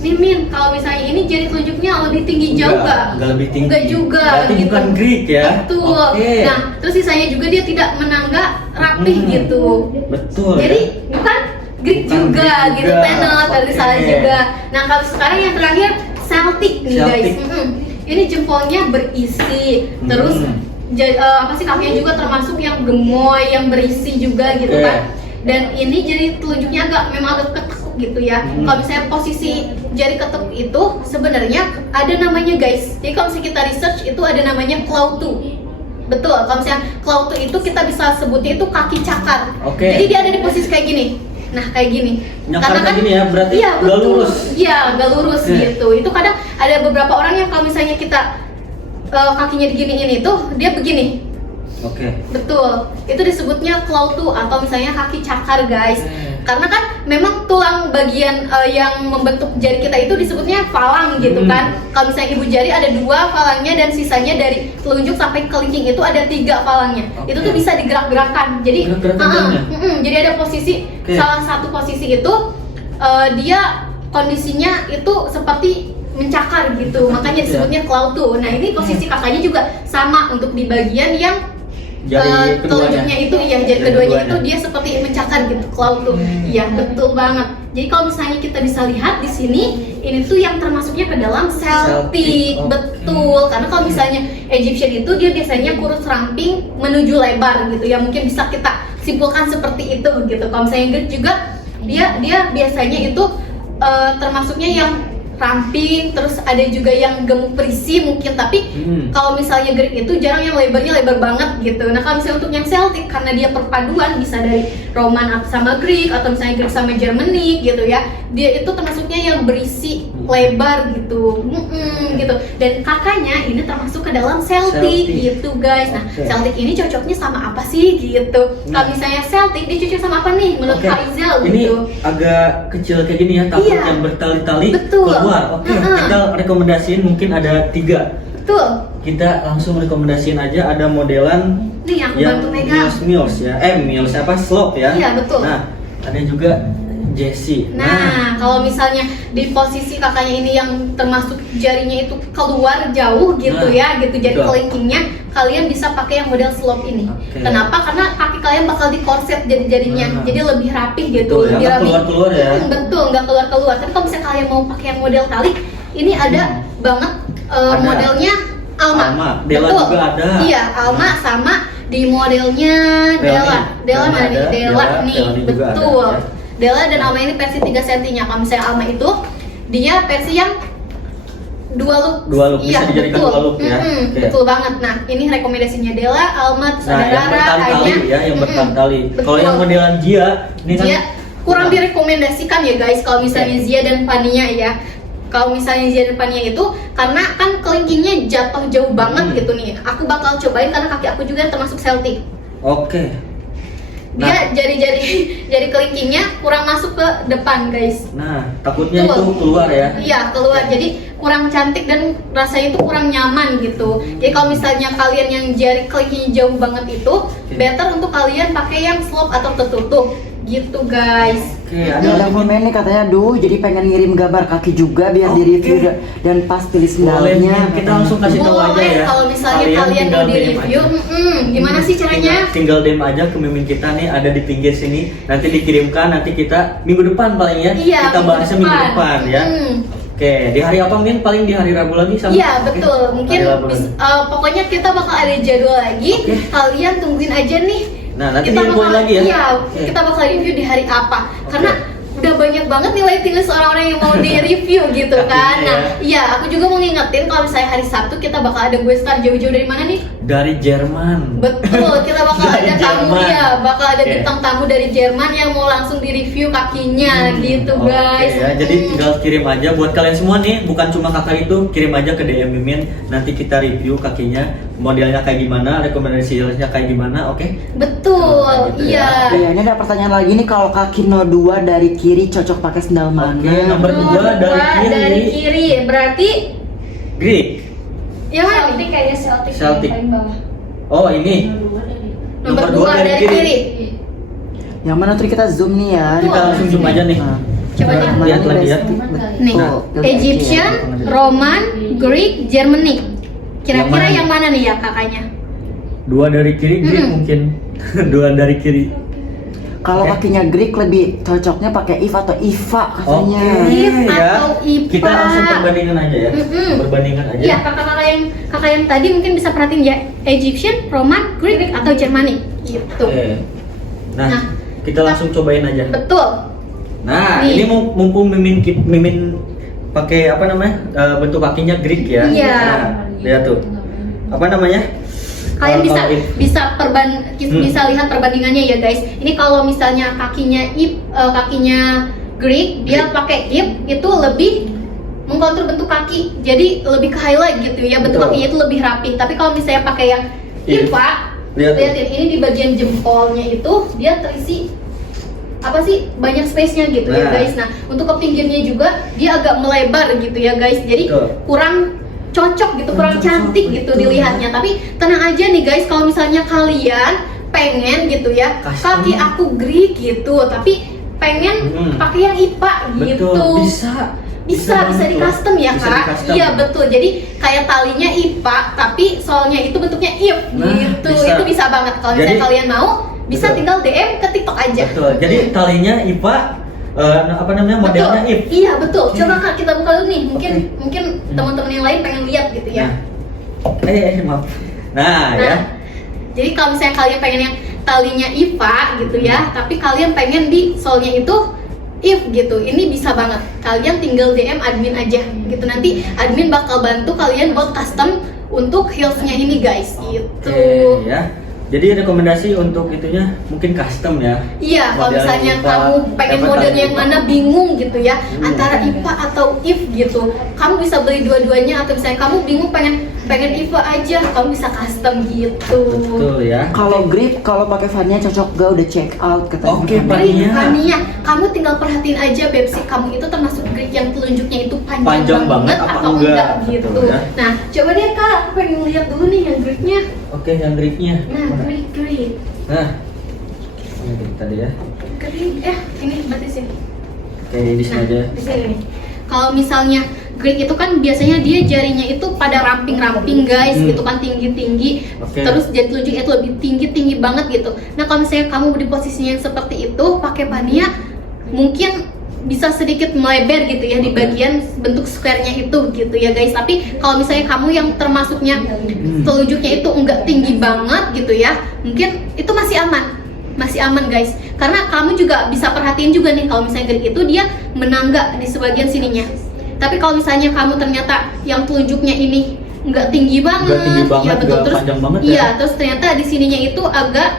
Mimin, kalau misalnya ini jari telunjuknya lebih tinggi jauh gak? Enggak lebih tinggi. Enggak juga. Berarti gitu. bukan Greek ya. Betul. Oke. Nah, terus sisanya juga dia tidak menangga rapih gitu. Betul. Jadi ya. bukan Greek Bukan juga Greek gitu, juga. panel tadi Oke. salah juga. Nah kalau sekarang yang terakhir Celtic nih Celtic. guys. Ini jempolnya berisi, terus apa sih kakinya juga termasuk yang gemoy, yang berisi juga gitu Oke. kan. Dan ini jadi telunjuknya memang agak ketekuk gitu ya. Kalau misalnya posisi jari ketekuk itu sebenarnya ada namanya guys. Jadi kalau misalnya kita research itu ada namanya claw two. Betul, kalau misalnya claw two itu kita bisa sebutnya itu kaki cakar. Oke. Jadi dia ada di posisi kayak gini. Nah, kayak gini. Nyakar kayak gini ya, berarti iya, nggak betul. lurus. Iya, nggak lurus Oke. gitu. Itu kadang ada beberapa orang yang kalau misalnya kita kakinya diginiin itu dia begini. Oke. Betul. Itu disebutnya claw two atau misalnya kaki cakar, guys. Oke. Karena kan memang tulang bagian yang membentuk jari kita itu disebutnya falang gitu kan. Kalau misalnya ibu jari ada 2 falangnya dan sisanya dari telunjuk sampai kelingking itu ada 3 falangnya. Oke. Itu tuh bisa digerak-gerakan. Jadi Gerak-gerakan jadi ada posisi Oke. salah satu posisi itu dia kondisinya itu seperti mencakar gitu. Makanya disebutnya claw two. Nah, ini posisi kakaknya juga sama untuk di bagian yang Jari telunjuknya itu ya, jari Jari keduanya itu keduanya. dia seperti mencakar gitu claw tuh. Iya, betul banget. Jadi kalau misalnya kita bisa lihat di sini, ini tuh yang termasuknya ke dalam Celtic. Celtic, oke. Betul. Karena kalau misalnya Egyptian itu dia biasanya kurus ramping menuju lebar gitu ya. Mungkin bisa kita simpulkan seperti itu gitu. Kalau misalnya Greek juga dia biasanya itu termasuknya yang ramping, terus ada juga yang gemuk berisi mungkin, tapi kalau misalnya Greek itu jarang yang lebarnya lebar banget gitu. Nah kalau misalnya untuk yang Celtic karena dia perpaduan bisa dari Roman sama Greek atau misalnya Greek sama Germany gitu ya, dia itu termasuknya yang berisi lebar gitu. Gitu. Dan kakaknya ini termasuk ke dalam Celtic gitu guys. Nah Oke. Celtic ini cocoknya sama apa sih gitu? Kalau misalnya Celtic dia cocok sama apa nih menurut Kak Izel Ini gitu? agak kecil kayak gini ya, takut Iya. yang bertali-tali Betul. keluar. Oke, kita rekomendasiin mungkin ada 3. Betul. Kita langsung rekomendasiin aja, ada modelan Nih aku yang bantu megang. Mills ya, Mills apa slope ya. Iya, betul. Nah, ada juga Jessie. Nah, kalau misalnya di posisi kakaknya ini yang termasuk jarinya itu keluar jauh gitu Nah, ya, gitu jari betul. kelingkingnya, kalian bisa pakai yang model slope ini. Oke. Kenapa? Karena kaki kalian bakal di korset jari-jarinya, Nah. jadi lebih rapih gitu, Betul ya, lebih nggak rapih. keluar-keluar ya. Betul, nggak keluar-keluar. Tapi kalau misalnya kalian mau pakai yang model tali, ini ada banget Ada. modelnya Alma. Alma. Della Betul. juga ada. Iya, Alma sama di modelnya Della. Della mana nih? ada. Della nih. Della juga ada, Betul. ya. Della dan Alma ini versi 3 cm-nya. Kalau misalnya Alma itu dia versi yang dua look. Dua look, bisa dijadikan betul. dua look ya. Oke. Betul banget. Nah, ini rekomendasinya Della, Alma, terus Nah, ada yang Rara, bertali-tali Anya. ya, yang bertali-tali. Betul. Kalau yang modelan Gia, ini kan Zia kurang direkomendasikan ya guys kalau misalnya Oke. Zia dan Fania ya. Kalau misalnya Zia dan Fania itu karena kan kelingkingnya jatuh jauh banget gitu nih. Aku bakal cobain karena kaki aku juga termasuk Celtic. Oke. Dia jari kelingkingnya kurang masuk ke depan guys. Nah, takutnya Betul. itu keluar ya. Iya keluar, jadi kurang cantik dan rasanya itu kurang nyaman gitu. Jadi kalau misalnya kalian yang jari kelingkingnya jauh banget itu, better untuk kalian pakai yang slope atau tertutup gitu guys. Oke, ada Ada lagi. komen nih katanya, duh jadi pengen ngirim gambar kaki juga biar di review Oke. dan pas pilih Boleh, sendalnya. kita langsung kasih tahu aja Boleh ya. kalau misalnya kalian tinggal mau di DM review, aja. gimana sih caranya? Tinggal DM aja ke mimin kita nih, ada di pinggir sini. Nanti dikirimkan, nanti kita minggu depan paling ya. Iya, kita bahasnya minggu depan ya. Oke, di hari apa Min? Paling di hari Rabu lagi sama? Iya Oke. betul, mungkin Hari Rabu lagi. pokoknya kita bakal ada jadwal lagi. Oke. Kalian tungguin aja nih. Nah, nanti kita diinfoin bakal, lagi ya. Iya, Oke. kita bakal review di hari apa? Oke. Karena udah banyak banget nih waiting list orang-orang yang mau di review gitu kan. Iya. Nah, iya, aku juga mau ngingetin kalau misalnya hari Sabtu kita bakal ada gue star jauh-jauh dari mana nih? Dari Jerman. Betul, kita bakal Dari ada tamu Jerman. ya, bakal ada Oke. bintang tamu dari Jerman yang mau langsung di review kakinya gitu Oke guys. ya, jadi tinggal kirim aja buat kalian semua nih, bukan cuma kakak itu, kirim aja ke DM Mimin, nanti kita review kakinya, modelnya kayak gimana, rekomendasinya kayak gimana, oke? Betul, Nah, gitu iya. Iya, ini ada pertanyaan lagi nih, kalau kaki no 2 dari kiri cocok pakai sendal mana? Oke, nomor Nomor 2 dari dua kiri, dari kiri, berarti Greek. yang mana Celtic nih? kayaknya Celtic, Celtic. yang paling bawah. Oh ini, Nomor dua 2 dari kiri. Yang mana tuh kita zoom nih ya? kita langsung zoom aja nih. Nah, Coba yang lihat. mana Lihat nih, lagi guys? ya. Nih, Tuh, Egyptian, Roman, Greek, Germany. Kira-kira Yang yang mana nih ya kakaknya? 2 dari kiri, Greek mungkin 2 dari kiri. Kalau Oke. kakinya Greek lebih cocoknya pakai If atau Iva katanya. Oke If ya, atau Ipa. kita langsung perbandingan aja ya, perbandingan aja. Iya, kakak yang tadi mungkin bisa perhatiin ya, Egyptian, Roman, Greek atau Germany. Gitu. Oke. Nah, Nah, kita langsung cobain aja. Betul. Nah, Nih. ini mumpung mimin pakai apa namanya bentuk kakinya Greek ya. Iya. Nah, lihat tuh. Apa namanya? Kalian bisa Kalau bisa lihat perbandingannya ya guys. Ini kalau misalnya kakinya Greek, dia Greek. pakai hip itu lebih mengkontur bentuk kaki. Jadi lebih ke highlight gitu ya, bentuk Betul. kakinya itu lebih rapi. Tapi kalau misalnya pakai yang If. Iva, Lihat tuh. lihatin ini di bagian jempolnya itu dia terisi apa sih banyak space-nya gitu ya Nah. guys. Nah, untuk ke pinggirnya juga dia agak melebar gitu ya guys. Jadi Betul. kurang cocok gitu, kurang Cocok, cantik gitu betul. dilihatnya. Tapi tenang aja nih guys, kalau misalnya kalian pengen gitu ya, Custom. kaki aku Greek gitu, tapi pengen Hmm. pakai yang IPA gitu. Betul, bisa. Bisa di custom ya Bisa kak. di-custom. Iya betul. Jadi kayak talinya IPA tapi solnya itu bentuknya if Nah, gitu. bisa. Itu bisa banget. Kalau misalnya Jadi- kalian mau, bisa Betul. tinggal DM ke TikTok aja. Betul. Jadi talinya IPA apa namanya modelnya Betul. if. Iya betul. Coba kak kita buka dulu nih. Mungkin Oke. mungkin teman-teman yang lain pengen lihat gitu ya. Nah. Maaf. Nah, ya. Jadi kalau misalnya kalian pengen yang talinya IPA gitu ya, tapi kalian pengen di solnya itu if gitu, ini bisa banget. Kalian tinggal DM admin aja gitu, nanti admin bakal bantu kalian buat custom untuk heelsnya ini guys gitu. Oke, ya. Jadi rekomendasi untuk itunya mungkin custom ya. Iya, kalau Model misalnya IPA, kamu pengen dapat modelnya tali yang IPA. mana bingung gitu ya, Hmm. antara IPA atau if gitu, kamu bisa beli dua-duanya. Atau misalnya kamu bingung pengen IPA aja, kamu bisa custom gitu. Betul ya. Kalau grip, kalau pakai fannya cocok gak udah check out katanya. Oke, Fannya. Pak. Fania. Fania, kamu tinggal perhatiin aja Bebsi kamu itu termasuk grip yang telunjuknya itu panjang, Panjang banget apa atau enggak? gitu. Betul, ya. Nah, coba deh kak, aku pengen lihat dulu nih yang gripnya. Oke, yang gripnya. Nah, grip. Nah. Ini grip tadi ya. Grip, ini berarti sini. Oke, di sini Nah, aja. di sini nih. Kalau misalnya grip itu kan biasanya dia jarinya itu pada ramping-ramping guys, gitu kan tinggi-tinggi. Oke. Terus jari telunjuknya itu lebih tinggi-tinggi banget gitu. Nah, kalau misalnya kamu di posisinya yang seperti itu pakai Fania, mungkin bisa sedikit melebar gitu ya di Oke. bagian bentuk square-nya itu gitu ya guys. Tapi kalau misalnya kamu yang termasuknya telunjuknya itu enggak tinggi banget gitu ya, mungkin itu masih aman guys. Karena kamu juga bisa perhatiin juga nih kalau misalnya grip itu dia menanggak di sebagian sininya. Tapi kalau misalnya kamu ternyata yang telunjuknya ini enggak tinggi banget, tinggi banget, ya betul, nggak terus panjang banget ya. iya, terus ternyata di sininya itu agak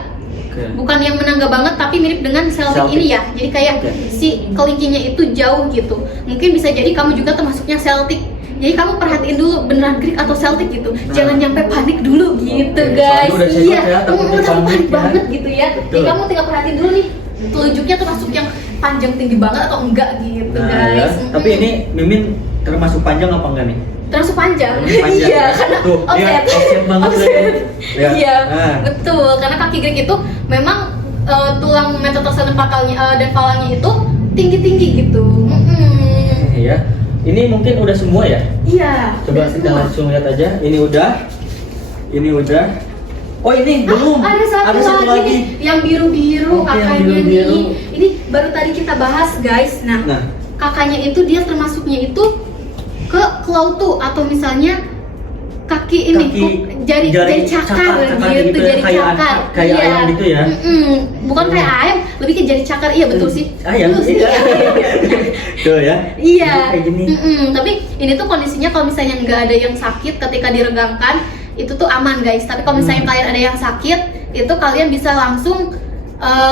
Oke. bukan yang menangga banget tapi mirip dengan Celtic Celtic. ini ya. Jadi kayak Oke. si kelingkingnya itu jauh gitu. Mungkin bisa jadi kamu juga termasuknya Celtic. Jadi kamu perhatiin dulu beneran Greek atau Celtic gitu. Jangan nyampe panik dulu gitu Oke, guys. soalnya udah secret ya, takutnya udah panik panik ya. banget gitu ya. Jadi Betul. kamu tinggal perhatiin dulu nih telunjuknya termasuk yang panjang tinggi banget atau enggak gitu Nah, ya. guys. Tapi ini Mimin termasuk panjang apa enggak nih? termasuk panjang. Panjang. Iya, karena Tuh, dia offset banget Offset. lagi. Ya. Iya, Nah. betul. Karena kaki Greek itu memang tulang metatarsus dan palanya itu tinggi-tinggi gitu. Ya. Ini mungkin udah semua ya? Iya. Coba udah kita semua. langsung lihat aja. Ini udah. Oh, ini belum. Ada satu lagi nih, yang biru-biru Oke, yang kakaknya biru-biru. nih. Ini baru tadi kita bahas guys. Nah, Nah. kakaknya itu dia termasuknya itu ke claw tuh atau misalnya kaki ini jari cakar gitu, ya, jari kayak cakar. kayak Iya. ayam gitu ya. Bukan kayak ayam, lebih ke jari cakar. Iya betul sih. Ayam Betul sih, iya. iya. Tuh ya. Iya. Jadi kayak gini. Tapi ini tuh kondisinya kalau misalnya nggak ada yang sakit ketika diregangkan itu tuh aman guys. Tapi kalau misalnya kalian ada yang sakit, itu kalian bisa langsung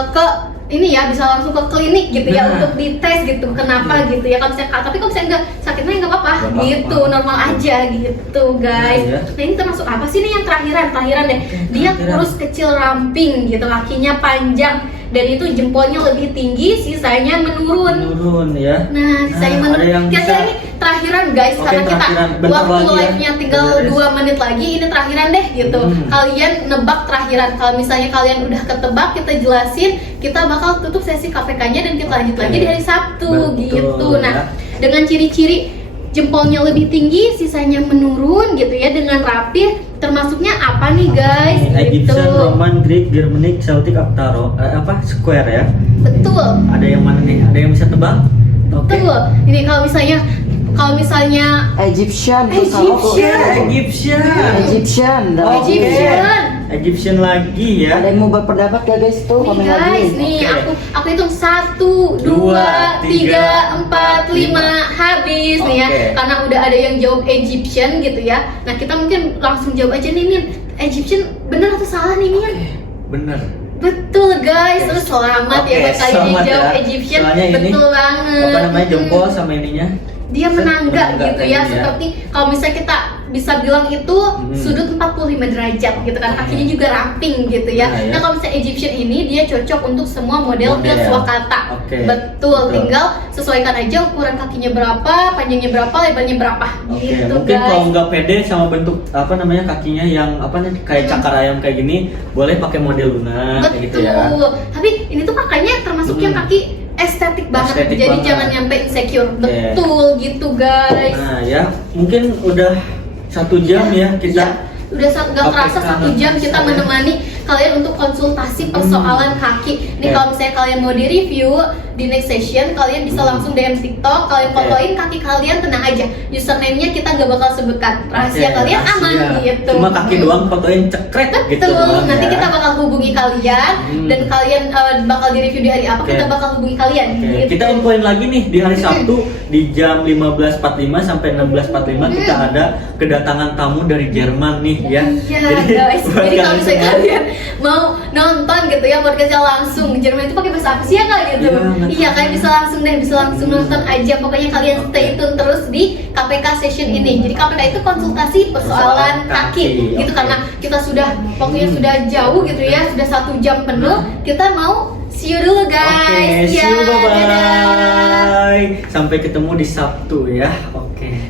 ke ini ya, bisa langsung ke klinik gitu ya Nah. untuk dites gitu kenapa gitu ya. Kalau misalnya tapi kalau misalnya nggak sakitnya nggak apa-apa Nggak apa-apa. gitu, normal aja gitu guys. Nah, ya. Nah ini termasuk apa sih nih yang terakhiran deh. Dia terakhiran. kurus kecil ramping gitu, kakinya panjang dan itu jempolnya lebih tinggi, sisanya Menurun ya. Nah, saya Nah, ada yang kira-kira bisa- ini terakhiran guys, Oke, karena kita terakhiran. Bentar waktu lagi ya. live-nya tinggal Beres. 2 menit lagi, ini terakhiran deh gitu. Kalian nebak terakhiran. Kalau misalnya kalian udah ketebak, kita jelasin, kita bakal tutup sesi KPK-nya dan kita lanjut lagi di hari Sabtu Betul, gitu. Nah, ya. dengan ciri-ciri jempolnya lebih tinggi, sisanya menurun gitu ya dengan rapih. Termasuknya apa nih guys? Gitu. Egyptian, Roman, Greek, Germanic, Celtic, Aptaro, square ya. Betul. Ada yang mana nih? Ada yang bisa tebak? Oke. Betul. Ini kalau misalnya Egyptian tuh sama tuh. Egyptian. Egyptian. dah. Oke. Egyptian. Egyptian lagi ya. Ada yang mau berpendapat gak guys tuh? Nih Komen guys, lagi. nih Oke. aku hitung 1, 2, 3, 4, 5 habis nih ya. Oke. Karena udah ada yang jawab Egyptian gitu ya. Nah kita mungkin langsung jawab aja nih Min. Egyptian bener atau salah nih Min? Bener. Betul guys, terus selamat Oke, ya buat kalian yang selamat jawab ya. Egyptian. Soalnya ini, Betul banget. Apa namanya, jempol Mm-mm. sama ininya? Dia menanggak gitu ya, kayak gini seperti kalau misalnya kita bisa bilang itu sudut 45 derajat gitu kan, kakinya juga ramping gitu ya. Nah, ya. Nah kalau misalnya Egyptian ini dia cocok untuk semua model Model. Swakata. Oke. Betul, tinggal sesuaikan aja ukuran kakinya berapa, panjangnya berapa, lebarnya berapa Oke, gitu mungkin kalau guys. nggak pede sama bentuk apa namanya kakinya yang apa nih kayak cakar ayam kayak gini, boleh pakai model Luna kayak gitu ya. Betul. Tapi ini tuh kakaknya termasuk yang kaki estetik banget. Estetik Jadi banget. jangan nyampe insecure. Oke. Betul gitu guys. Nah ya, mungkin udah 1 jam ya kita. Iya. Udah nggak Oke, terasa 1 jam kita saya. menemani kalian untuk konsultasi persoalan kaki. Nih Oke. kalau misalnya kalian mau di review di next session, kalian bisa langsung DM TikTok, kalian Oke. fotoin kaki kalian, tenang aja. Username-nya kita nggak bakal sebutkan. Rahasia Oke, kalian rahasia. aman gitu. Cuma kaki doang fotoin cekrek gitu Betul. doang Nanti ya. kita bakal hubungi kalian dan kalian bakal di review di hari apa, Oke. kita bakal hubungi kalian. Oke, Gitu. kita infoin lagi nih di hari Sabtu di jam 15.45 sampai 16.45 kita ada kedatangan tamu dari Jerman nih ya. Iya guys, buat jadi kalau kalian misalnya semua, kalian mau nonton gitu ya podcastnya langsung Jerman itu pakai bahasa apa sih ya kak gitu? Iya, nggak Iya tahu. kalian bisa langsung nonton aja. Pokoknya kalian stay tune terus di KPK session ini. Jadi KPK itu konsultasi persoalan kaki gitu Oke. karena kita sudah waktunya sudah jauh gitu ya, sudah 1 jam penuh. Kita mau see you dulu guys. Oke, see Ya, you, dadah. bye-bye. Sampai ketemu di Sabtu ya. Oke.